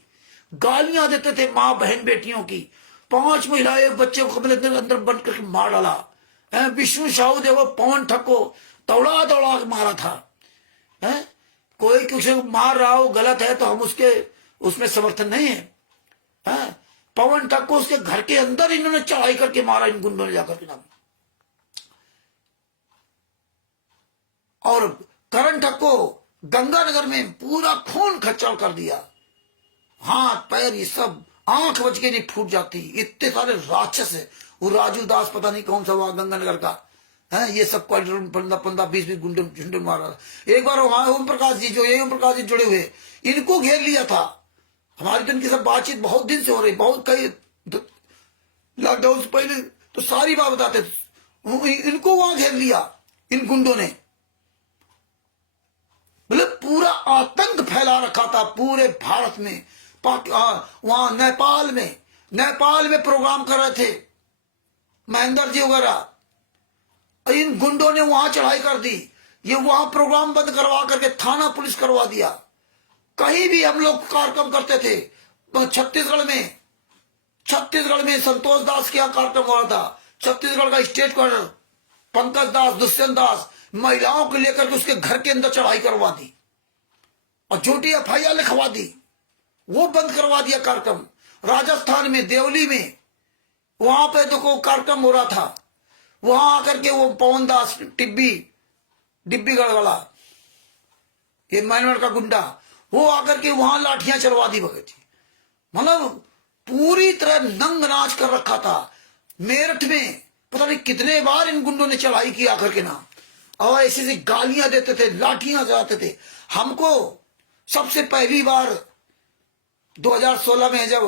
गालियां देते थे माँ बहन बेटियों की। 5 महिलाएं एक बच्चे को कमरे के अंदर बंद करके मार डाला। विष्णु साहू देखो पवन ठग को दौड़ा दौड़ा के मारा था। कोई किसी को मार रहा हो गलत है तो हम उसमें समर्थन नहीं है। पवन ठग को उसके घर के अंदर इन्होंने चढ़ाई करके मारा, इन गुंडों ने जाकर के नाम। और करण ठग को गंगानगर में पूरा खून खच्चर कर दिया, हाथ पैर ये सब, आंख बच के नहीं फूट जाती, इतने सारे राक्षस है। वो राजू दास पता नहीं कौन सा हुआ गंगानगर का है, ये सब 15-20 गुंडे झुंडे मारा। एक बार वहां ओम प्रकाश जी, जो ये ओम प्रकाश जी जुड़े हुए, इनको घेर लिया था। हमारी तो इनकी सब बातचीत बहुत दिन से हो रही, बहुत कई लॉकडाउन से पहले तो सारी बात बताते थे। इनको वहां घेर लिया इन गुंडों ने, मतलब पूरा आतंक फैला रखा था पूरे भारत में। वहां नेपाल में प्रोग्राम कर रहे थे महेंद्र जी वगैरह, इन गुंडों ने वहां चढ़ाई कर दी। ये वहां प्रोग्राम बंद करवा करके थाना पुलिस करवा दिया। कहीं भी हम लोग कार्यक्रम करते थे, तो छत्तीसगढ़ में संतोष दास के यहाँ कार्यक्रम हो रहा था, छत्तीसगढ़ का स्टेट गवर्नर पंकज दास, दुष्यंत दास, महिलाओं को लेकर के उसके घर के अंदर चढ़ाई करवा दी और झूठी FIR लिखवा दी, वो बंद करवा दिया कार्यक्रम। राजस्थान में देवली में वहां पे देखो कार्यक्रम हो रहा था, वहां आकर के वो पवन दास डिब्बी गढ़वाला, ये मैनवर का गुंडा, वो आकर के वहां लाठियां चलवा दी भगत जी। मतलब पूरी तरह नंग नाच कर रखा था। मेरठ में पता नहीं कितने बार इन गुंडों ने चढ़ाई की आकर के नाम, और ऐसे से गालियां देते थे, लाठियां चलाते थे। हमको सबसे पहली बार 2016 में जब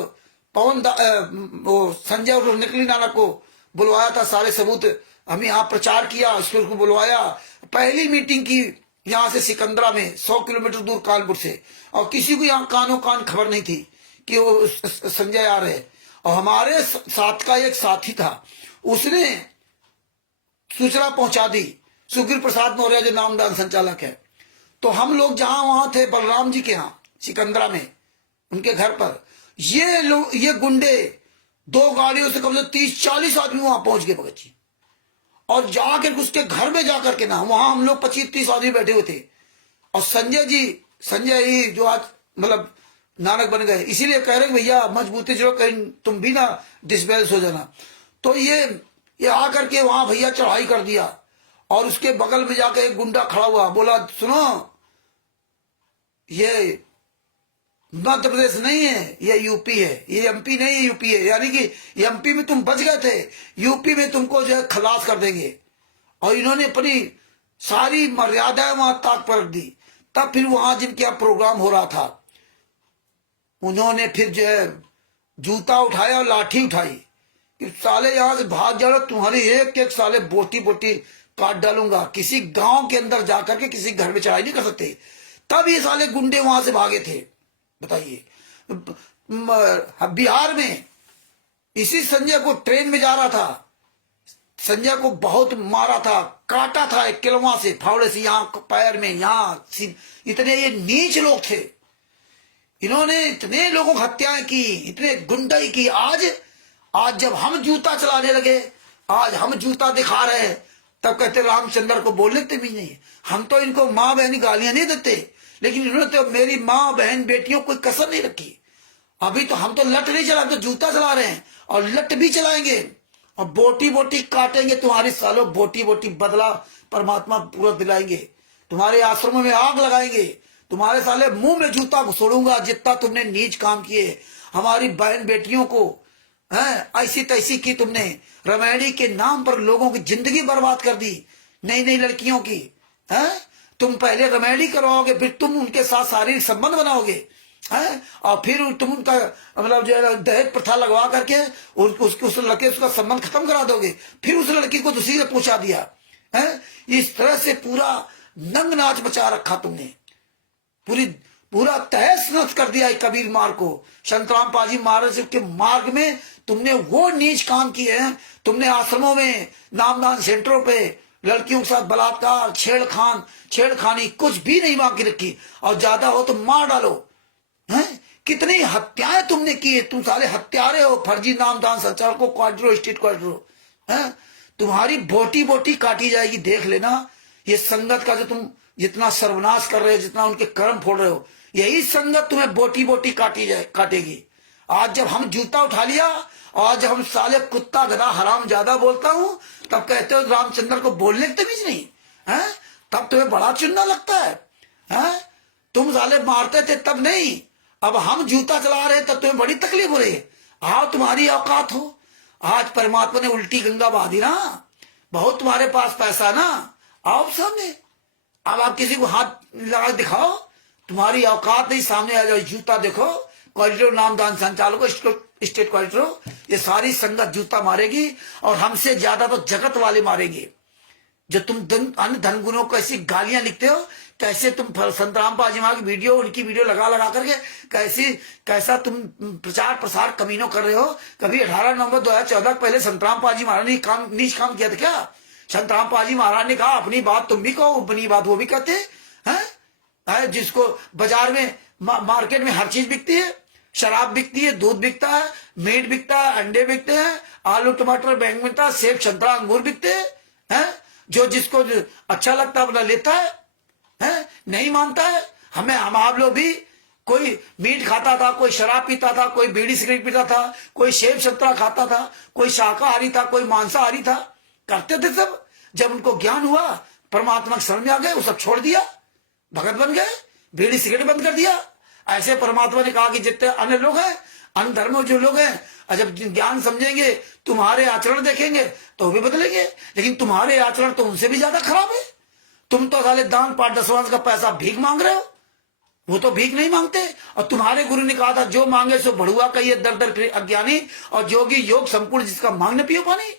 वो संजय और निकली नानक को बुलवाया था, सारे सबूत हम यहाँ प्रचार किया, उसको बुलवाया, पहली मीटिंग की यहाँ से सिकंदरा में 100 किलोमीटर दूर कानपुर से, और किसी को यहाँ कानो कान खबर नहीं थी कि वो संजय आ रहे। और हमारे साथ का एक साथी था, उसने सूचना पहुंचा दी, सुखबीर प्रसाद मौर्य जो नामदान संचालक है। तो हम लोग जहां वहां थे बलराम जी के यहाँ सिकंदरा में, उनके घर पर ये गुंडे 2 गाड़ियों से कम से 30-40 आदमी वहां पहुंच गए भगत जी, और जाकर उसके घर में जाकर के ना, वहां हम लोग 25-30 आदमी बैठे हुए थे। और संजय ही जो आज मतलब नानक बन गए, इसीलिए कह रहे भैया मजबूती से कहीं तुम भी ना डिसबैलेंस हो जाना। तो ये आकर के वहां भैया चढ़ाई कर दिया, और उसके बगल में जाकर एक गुंडा खड़ा हुआ, बोला सुनो ये मध्य प्रदेश नहीं है, ये यूपी है, ये MP नहीं है, यूपी है। यानी कि MP में तुम बच गए थे, यूपी में तुमको जो है खलास कर देंगे। और इन्होंने अपनी सारी मर्यादाएं वहां ताक पर रख दी। तब फिर वहां जिनके यहाँ प्रोग्राम हो रहा था, उन्होंने फिर जो है जूता उठाया और लाठी उठाई कि साले यहां से भाग जाओ, तुम्हारी एक एक साले बोटी बोटी काट डालूंगा। किसी गांव के अंदर जाकर के किसी घर में चढ़ाई नहीं कर सकते। तब ये साले गुंडे वहां से भागे थे। बताइए। बिहार में इसी संजय को ट्रेन में जा रहा था, संजय को बहुत मारा था, काटा था एक किलवा से, फावड़े से, यहाँ पैर में, यहाँ। इतने ये नीच लोग थे, इन्होंने इतने लोगों की हत्याएं की, इतने गुंडाई की। आज जब हम जूता चलाने लगे, आज हम जूता दिखा रहे हैं, तब कहते रामचंद्र को बोलने भी नहीं। हम तो इनको माँ बहन गालियां नहीं देते, लेकिन इन्होंने तो मेरी माँ बहन बेटियों कोई कसर नहीं रखी। अभी तो हम तो लट नहीं चला, तो जूता चला रहे हैं और लट भी चलाएंगे और बोटी बोटी काटेंगे तुम्हारी सालों। बोटी बोटी बदला परमात्मा पूरा दिलाएंगे, तुम्हारे आश्रमों में आग लगाएंगे, तुम्हारे साले मुंह में जूता घुसोड़ूंगा जितना तुमने नीच काम किए। हमारी बहन बेटियों को ऐसी तैसी की तुमने, रमैणी के नाम पर लोगों की जिंदगी बर्बाद कर दी, नई नई लड़कियों की। तुम पहले रमैणी करवाओगे, फिर तुम उनके साथ शारीरिक संबंध बनाओगे, और फिर तुम उनका मतलब जो है दहेज प्रथा लगवा करके उस लड़के उसका संबंध खत्म करा दोगे, फिर उस लड़की को दूसरी ने पूछा दिया। इस तरह से पूरा नंग नाच बचा रखा तुमने, पूरा तहस नहस कर दिया कबीर मार्ग को। संतराम पाजी महाराज के मार्ग में तुमने वो नीच काम किए हैं। तुमने आश्रमों में, नामदान सेंटरों पे लड़कियों के साथ बलात्कार, छेड़खानी कुछ भी नहीं बाकी रखी, और ज्यादा हो तो मार डालो। कितनी हत्याएं तुमने की है, तुम सारे हत्यारे हो, फर्जी नामदान संचालक को क्वाड्रो स्टेट क्वाड्रो। तुम्हारी बोटी बोटी काटी जाएगी, देख लेना। ये संगत का जो तुम जितना सर्वनाश कर रहे हो, जितना उनके कर्म फोड़ रहे हो, यही संगत तुम्हें बोटी बोटी काटेगी। आज जब हम जूता उठा लिया, और जब हम साले कुत्ता गधा हराम ज्यादा बोलता हूं, तब कहते हो रामचंद्र को बोलने की तमीज नहीं है। तब तुम्हें बड़ा चुनना लगता है। तुम साले मारते थे तब नहीं, अब हम जूता चला रहे तब तुम्हें बड़ी तकलीफ हो रही है। आओ, तुम्हारी औकात हो। आज परमात्मा ने उल्टी गंगा बहा दी ना, बहुत तुम्हारे पास पैसा ना, आओ सामने। अब आप किसी को हाथ लगा दिखाओ, तुम्हारी औकात नहीं, सामने आ जाओ। जूता देखो, क्वालिटर नामदान संचालकों, स्टेट क्वालिटर, ये सारी संगत जूता मारेगी, और हमसे ज्यादा तो जगत वाले मारेंगे। जो तुम अन्य धन गुणों को ऐसी गालियां लिखते हो, कैसे तुम संतराम पाजी महाराज की वीडियो, उनकी वीडियो लगा करके कैसा तुम प्रचार प्रसार कमीनों कर रहे हो। कभी 18 नवंबर 2014 पहले संतराम पाजी महाराज ने नीच काम किया था क्या? संतराम पाजी महाराज ने कहा अपनी बात तुम भी कहो, अपनी बात वो भी कहते हैं। जिसको बाजार में, मार्केट में हर चीज बिकती है, शराब बिकती है, दूध बिकता है, मीट बिकता है, अंडे बिकते हैं, आलू टमाटर बैंगन मिलता है, सेब संतरा अंगूर बिकते हैं। जो जिसको अच्छा लगता है अपना लेता है, नहीं मानता है। हम आप लोग भी, कोई मीट खाता था, कोई शराब पीता था, कोई बीड़ी सिगरेट पीता था, कोई सेब संतरा खाता था, कोई शाकाहारी था, कोई मांसाहारी था, करते थे सब। जब उनको ज्ञान हुआ, परमात्मा के शरण में आ गए, वो सब छोड़ दिया, भगत बन गए, बीड़ी सिगरेट बंद कर दिया। ऐसे परमात्मा ने कहा कि जितने अन्य लोग हैं, अन्य धर्म जो लोग हैं, जब ज्ञान समझेंगे, तुम्हारे आचरण देखेंगे तो भी बदलेंगे, लेकिन तुम्हारे आचरण तो उनसे भी ज्यादा खराब है। तुम तो साले दान पाठ दसवांश का पैसा भीख मांग रहे हो, वो तो भीख नहीं मांगते। और तुम्हारे गुरु ने कहा था जो मांगे सो बढ़ुआ कहिए दर दर फिर अज्ञानी, और जोगी योग संपूर्ण जिसका मांगने पियो पानी।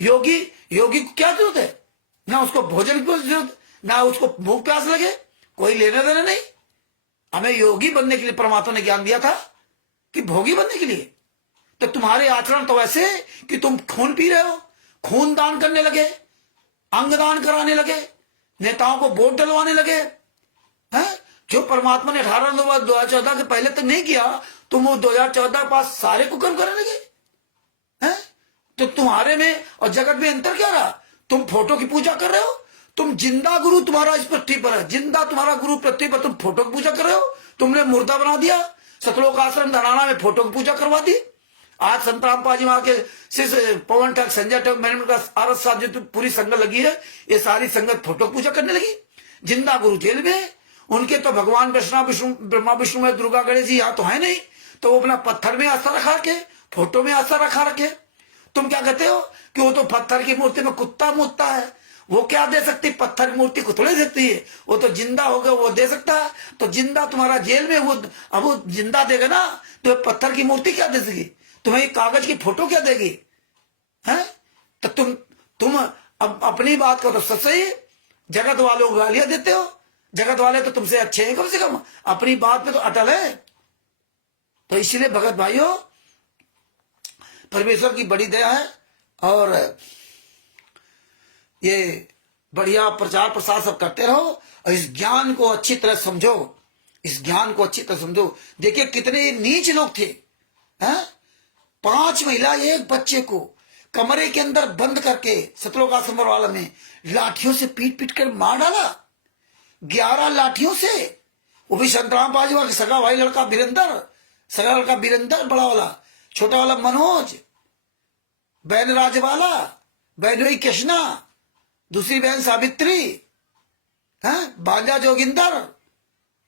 योगी को क्या जरूरत है? ना उसको भोजन की जरूरत, ना उसको भूख प्यास लगे, कोई लेने देने नहीं। हमें योगी बनने के लिए परमात्मा ने ज्ञान दिया था कि भोगी बनने के लिए। तो तुम्हारे आचरण तो ऐसे कि तुम खून पी रहे हो, खून दान करने लगे, अंग दान कराने लगे, नेताओं को वोट डलवाने लगे। जो परमात्मा ने 18 नवंबर 2014 के पहले तक नहीं किया, तुम वो 2014 पास सारे कुकर्म करने लगे। तो तुम्हारे में और जगत में अंतर क्या रहा? तुम फोटो की पूजा कर रहे हो, तुम जिंदा गुरु तुम्हारा इस पृथ्वी पर है, जिंदा तुम्हारा गुरु पृथ्वी पर, तुम फोटो की पूजा कर रहे हो। तुमने मुर्दा बना दिया, सतलोक आश्रम धराना में फोटो की पूजा करवा दी। आज संतराम पाजी वहां के शिष्य पवन ठग, संजय ठग, मैंने आरस साहब जो पूरी संगत लगी है, ये सारी संगत फोटो पूजा करने लगी। जिंदा गुरु जेल में, उनके तो भगवान ब्रह्मा विष्णु में दुर्गा गणेश जी यहाँ तो है नहीं, तो वो अपना पत्थर में आस्था रखा रखे, फोटो में आस्था रखा रखे। तुम क्या कहते हो कि वो तो पत्थर की मूर्ति में कुत्ता मूतता है, वो क्या दे सकती? पत्थर की मूर्ति को थोड़ी देती है, वो तो जिंदा हो गया, वो दे सकता है। तो जिंदा तुम्हारा जेल में, वो जिंदा देगा ना, तो पत्थर की मूर्ति क्या दे सकेगी? तुम्हें कागज की फोटो क्या देगी? तो तुम अब अपनी बात को तो सही, जगत वालों को गालियां देते हो। जगत वाले तो तुमसे अच्छे हैं, कम से कम अपनी बात पे तो अटल है। तो इसलिए भगत भाइयों, परमेश्वर की बड़ी दया है और ये बढ़िया प्रचार प्रसार सब करते रहो और इस ज्ञान को अच्छी तरह समझो, इस ज्ञान को अच्छी तरह समझो। देखिए कितने नीच लोग थे, हैं? 5 महिला एक बच्चे को कमरे के अंदर बंद करके सतलोकाश्रम वाला में लाठियों से पीट पीट कर मार डाला, 11 लाठियों से। वो भी संतराम बाजी वाला सगा भाई लड़का वीरेंद्र, सगा लड़का वीरेंद्र, बड़ा वाला, छोटा वाला मनोज, बहन राजवाला, बहन हुई कृष्णा, दूसरी बहन सावित्री, हैं? भांजा जोगिंदर,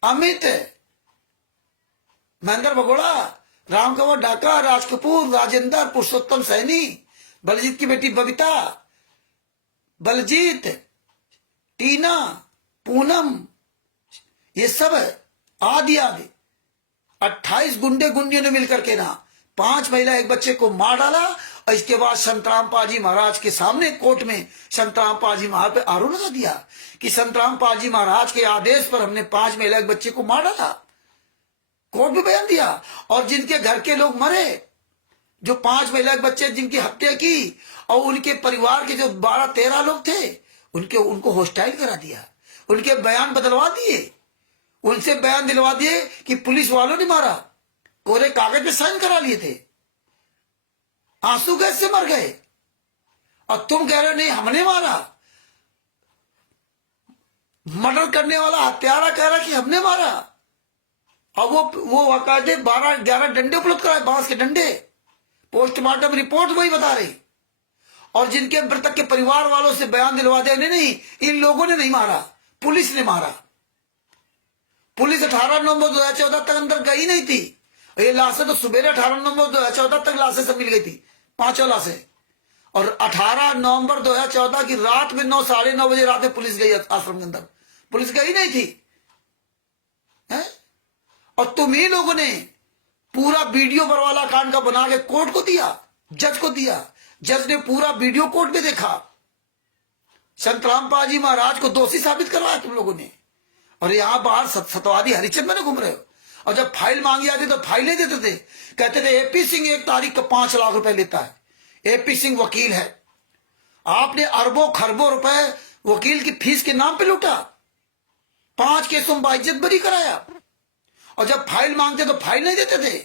अमित, महेंद्र भगोड़ा, राम कंवर डाका, राज कपूर, राजेंद्र, पुरुषोत्तम सैनी, बलजीत की बेटी बबीता, बलजीत, टीना, पूनम, ये सब आदि आदि 28 गुंडे गुंडियों ने मिलकर के ना 5 महिला एक बच्चे को मार डाला। और इसके बाद संतराम पाजी महाराज के सामने कोर्ट में संतराम पाजी महाराज पे आरोप लगा दिया कि संतराम पाजी महाराज के आदेश पर हमने 5 महिला एक बच्चे को मार डाला। कोर्ट में बयान दिया। और जिनके घर के लोग मरे, जो 5 महिला एक बच्चे जिनकी हत्या की, और उनके परिवार के जो 12-13 लोग थे, उनको हॉस्टाइल करा दिया, उनके बयान बदलवा दिए, उनसे बयान दिलवा दिए कि पुलिस वालों ने मारा, कोरे कागज पे साइन करा लिए थे, आंसू गैस से मर गए। और तुम कह रहे हो नहीं हमने मारा। मर्डर करने वाला हत्यारा कह रहा कि हमने मारा। और वो वाकायदे 12-11 डंडे उपलब्ध कराए, बांस के डंडे। पोस्टमार्टम रिपोर्ट वही बता रही। और जिनके मृतक के परिवार वालों से बयान दिलवा दे, नहीं, इन लोगों ने नहीं मारा, पुलिस ने मारा। पुलिस 18 नवंबर 2014 तक अंदर गई नहीं थी। ये लाशें तो सुबह 18 नवंबर 2014 तक लाशें सब मिल गई थी, 5 लाशें। और 18 नवंबर 2014 की रात में 9-9:30 बजे रात में पुलिस गई आश्रम के अंदर, पुलिस गई नहीं थी, है? और तुम ही लोगों ने पूरा वीडियो बरवाला कांड का बना के कोर्ट को दिया, जज को दिया। जज ने पूरा वीडियो कोर्ट में देखा, संतराम पाजी महाराज को दोषी साबित करवाया तुम लोगों ने। और यहां बाहर सतवादी हरिचंद में घूम रहे हो। और जब फाइल मांगी जाती तो फाइल नहीं देते थे, कहते थे एपी सिंह 1 तारीख को 5 लाख रुपए लेता है, एपी सिंह वकील है। आपने अरबों खरबों रुपए वकील की फीस के नाम पे लूटा, 5 केसों में बाइज्जत बरी कराया। और जब फाइल मांगते तो फाइल नहीं देते थे।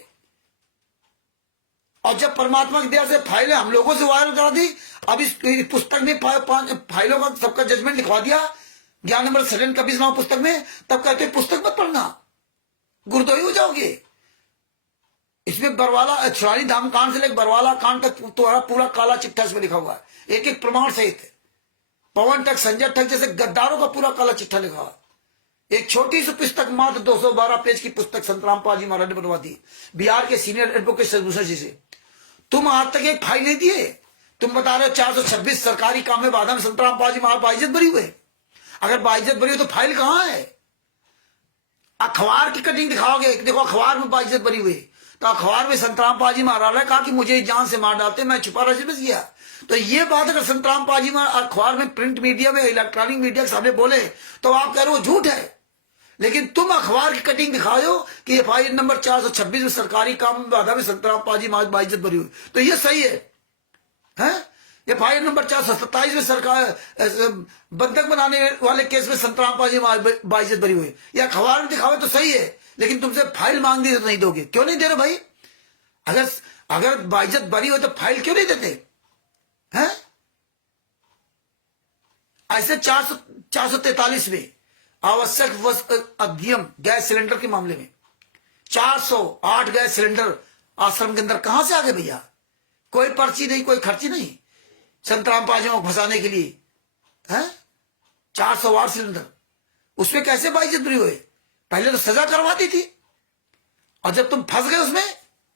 और जब परमात्मा की दया से फाइलें हम लोगों से वायरल करा दी, अब इस पुस्तक में 5 फाइलों का सबका जजमेंट लिखवा दिया, ज्ञान नंबर 7 पुस्तक में। तब कहते पुस्तक मत पढ़ना, गुरुद्रोही हो जाओगे। इसमें बरवाला छुरानी धाम कांड से लेकर बरवाला कांड तक तुम्हारा पूरा काला चिट्ठा इसमें लिखा हुआ है, एक एक प्रमाण सहित। पवन ठग, संजय ठग जैसे गद्दारों का पूरा काला चिट्ठा लिखा हुआ। एक छोटी सी पुस्तक, मात्र 212 पेज की पुस्तक संतराम पाजी महाराज ने बनवा दी, बिहार के सीनियर एडवोकेट सरभूषण जी से। तुम आज तक एक फाइल नहीं दिए। तुम बता रहे हो 426 सरकारी काम में बाधा में संतराम पाजी महाराज बाइज्जत बरी हुए। अगर बाइज्जत बरी हो तो फाइल कहां है? अखबार की कटिंग दिखाओगे, देखो अखबार में बाइज्जत बरी हुई। तो अखबार में संतराम पाजी महाराज ने कहा कि मुझे जान से मार डालते, मैं छुपा रह गया। तो ये बात अगर संतराम पाजी महाराज अखबार में, प्रिंट मीडिया में, इलेक्ट्रॉनिक मीडिया के सामने बोले तो आप कह रहे हो झूठ है। लेकिन तुम अखबार की कटिंग दिखाओ कि एफआईआर नंबर 426 में सरकारी काम में बाधा में संतराम पाजी महाराज बाइज्जत बरी हुई, तो ये सही है, हैं? एफआईआर नंबर 427 में सरकार बंधक बनाने वाले केस में संतराम पाजी महाराज बाइज्जत बरी हुई, या अखबार में दिखाओ तो सही है। लेकिन तुमसे फाइल मांग दी तो नहीं दोगे, क्यों नहीं दे रहे भाई? अगर बाइज्जत बरी हो तो फाइल क्यों नहीं देते हैं? ऐसे 443 में आवश्यक वस्तु अधिनियम गैस सिलेंडर के मामले में 408 गैस सिलेंडर आश्रम के अंदर कहां से आ गए भैया? कोई पर्ची नहीं, कोई खर्ची नहीं संतराम पाजियों को फंसाने के लिए, है? 408 सिलेंडर, उसमें कैसे बाइज्जत बरी हुए? पहले तो सजा करवाती थी। और जब तुम फंस गए उसमें,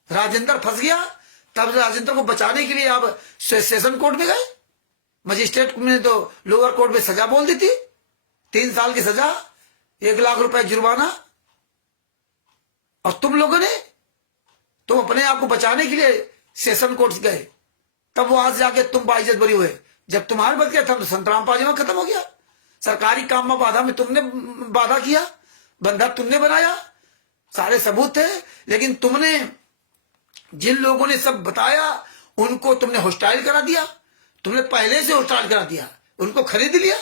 राजेंद्र फंस गया, तब राजेंद्र को बचाने के लिए आप सेशन कोर्ट में गए। मजिस्ट्रेट ने तो लोअर कोर्ट में सजा बोल दी थी, 3 साल की सजा, 1 लाख रुपए जुर्माना। और तुम लोगों ने, तुम अपने आप को बचाने के लिए सेशन कोर्ट गए, तब वहां से जाके तुम बाइज्जत बरी हुए। जब तुम्हारे बच गया था तो संतराम पाजी में खत्म हो गया। सरकारी काम में बाधा में तुमने बाधा किया, बंधक तुमने बनाया, सारे सबूत थे, लेकिन तुमने जिन लोगों ने सब बताया उनको तुमने हॉस्टाइल करा दिया, तुमने पहले से हॉस्टाइल करा दिया, उनको खरीद लिया,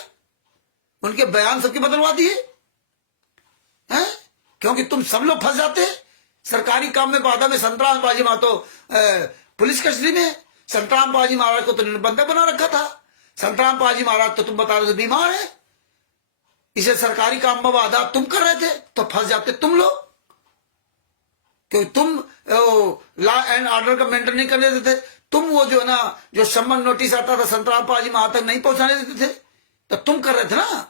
उनके बयान सबके बदलवा दिए हैं, क्योंकि तुम सब लोग फंस जाते। सरकारी काम में बाधा में संतराम बाजी महाराज तो पुलिस कस्टडी में, संतराम बाजी महाराज को तुमने बंधक बना रखा था, संतराम बाजी महाराज तो तुम बता रहे थे बीमार है, इसे सरकारी काम में बाधा तुम कर रहे थे, तो फंस जाते तुम लोग, क्योंकि तुम लॉ एंड ऑर्डर का मेंटेन नहीं करने देते। तुम वो जो ना जो सम्मन नोटिस आता था संतराम बाजी महाराज तक नहीं पहुंचाने देते थे, तो तुम कर रहे थे ना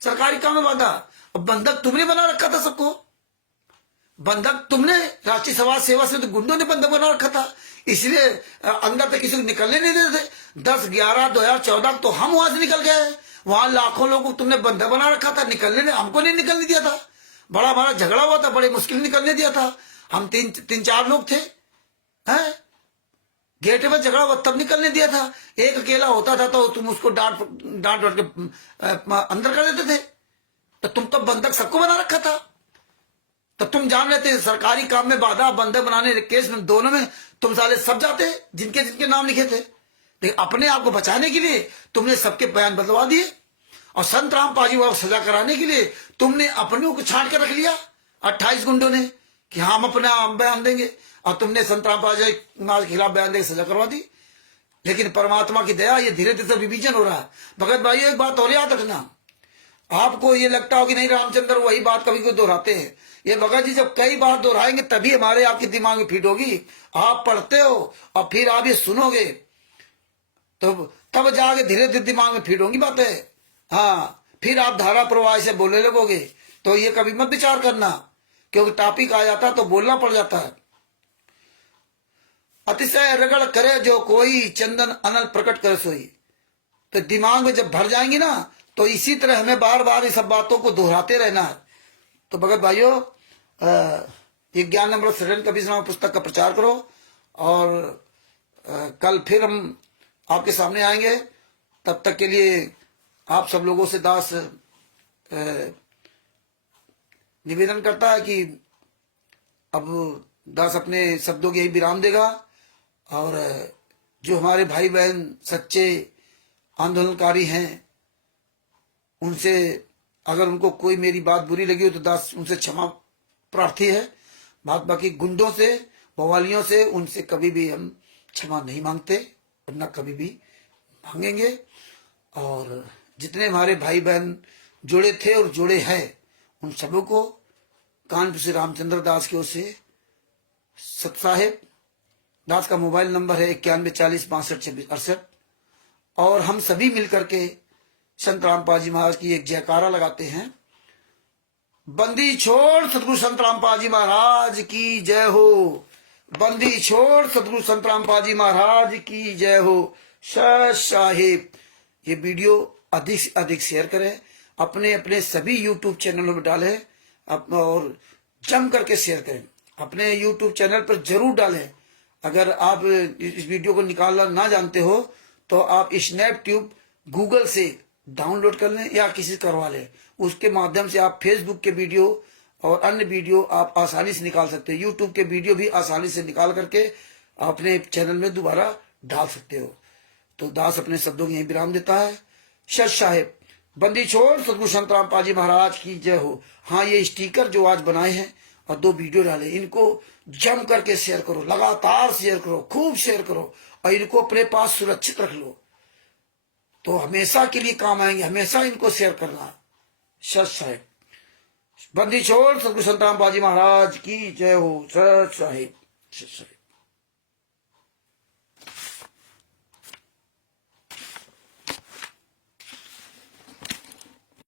सरकारी काम में बाधा। अब बंधक तुमने बना रखा था सबको, बंधक तुमने, राष्ट्रीय समाज सेवा से तो गुंडों ने बंधक बना रखा था, इसलिए अंदर तक किसी को निकलने नहीं देते थे। 10/11/2014 तो हम वहां से निकल गए, वहां लाखों लोगों को तुमने बंधक बना रखा था, निकलने ने हमको नहीं निकलने दिया था, बड़ा हमारा झगड़ा हुआ था, बड़े मुश्किल निकलने दिया था। हम तीन चार लोग थे हैं, गेट में झगड़ा हुआ तब निकलने दिया था। एक अकेला होता था तो तुम उसको डांट के अंदर कर देते थे, तो तुम तो बंधक सबको बना रखा था। तो तुम जान लेते सरकारी काम में बाधा बंधक बनाने के केस में दोनों में तुम साले सब जाते जिनके जिनके नाम लिखे थे, लेकिन अपने आप को बचाने के लिए तुमने सबके बयान बदलवा दिए, और संत राम पाजी को सजा कराने के लिए तुमने अपनों को छांट कर रख लिया 28 गुंडों ने कि हम अपना बयान देंगे, और तुमने संत राम पाजी के खिलाफ बयान देकर सजा करवा दी। लेकिन परमात्मा की दया, ये धीरे धीरे विभाजन हो रहा है। भगत भाई एक बात और याद रखना, आपको ये लगता हो कि नहीं रामचंद्र वही बात कभी कोई दोहराते हैं, ये भगत जी जब कई बार दोहराएंगे तभी हमारे आपके दिमाग में फिट होगी। आप पढ़ते हो और फिर आप ये सुनोगे तो तब जाके धीरे धीरे दिमाग में फिट होंगी बातें। हाँ, फिर आप धारा प्रवाह से बोलने लगोगे, तो ये कभी मत विचार करना, क्योंकि टॉपिक आ जाता तो बोलना पड़ जाता है। अतिशय रगड़ करे जो कोई, चंदन अनल प्रकट करे सोई। तो दिमाग में जब भर जाएंगी ना, तो इसी तरह हमें बार बार इस सब बातों को दोहराते रहना है। तो भगत भाइयों, ये ज्ञान अमृत सृजन कभी पुस्तक का प्रचार करो, और कल फिर हम आपके सामने आएंगे। तब तक के लिए आप सब लोगों से दास निवेदन करता है कि अब दास अपने शब्दों के यही विराम देगा, और जो हमारे भाई बहन सच्चे आंदोलनकारी हैं उनसे अगर उनको कोई मेरी बात बुरी लगी हो तो दास उनसे क्षमा प्रार्थी है। बाकी गुंडों से, बवालियों से, उनसे कभी भी हम क्षमा नहीं मांगते और न कभी भी मांगेंगे। और जितने हमारे भाई बहन जुड़े थे और जुड़े हैं उन सबों को कानपुर से रामचंद्र दास की ओर से सत साहेब। दास का मोबाइल नंबर है 9140625668। और हम सभी मिलकर के संत रामपाल जी महाराज की एक जयकारा लगाते हैं। बंदी छोड़ सतगुरु संत रामपाल जी महाराज की जय हो। बंदी छोड़ सतगुरु संत रामपाल जी महाराज की जय हो। सत साहिब। ये वीडियो अधिक से अधिक शेयर करें, अपने अपने सभी यूट्यूब चैनलों में डालें और जम करके शेयर करें। अपने यूट्यूब चैनल पर जरूर डालें। अगर आप इस वीडियो को निकालना ना जानते हो तो आप स्नैप ट्यूब गूगल से डाउनलोड कर लें या किसी से करवा लें। उसके माध्यम से आप फेसबुक के वीडियो और अन्य वीडियो आप आसानी से निकाल सकते हो। यूट्यूब के वीडियो भी आसानी से निकाल करके अपने चैनल में दोबारा डाल सकते हो। तो दास अपने शब्दों में यही विराम देता है। सत साहिब। बंदी छोड़ सतगुरु संत रामपाल जी महाराज की जय हो। हाँ, ये स्टिकर जो आज बनाए हैं और 2 वीडियो डाले, इनको जम करके शेयर करो, लगातार शेयर करो, खूब शेयर करो और इनको अपने पास सुरक्षित रख लो तो हमेशा के लिए काम आएंगे। हमेशा इनको शेयर करना। सत साहिब। बंदी छोड़ सतगुरु संत रामपाल जी महाराज की जय हो। सत साहिब। सत साहिब।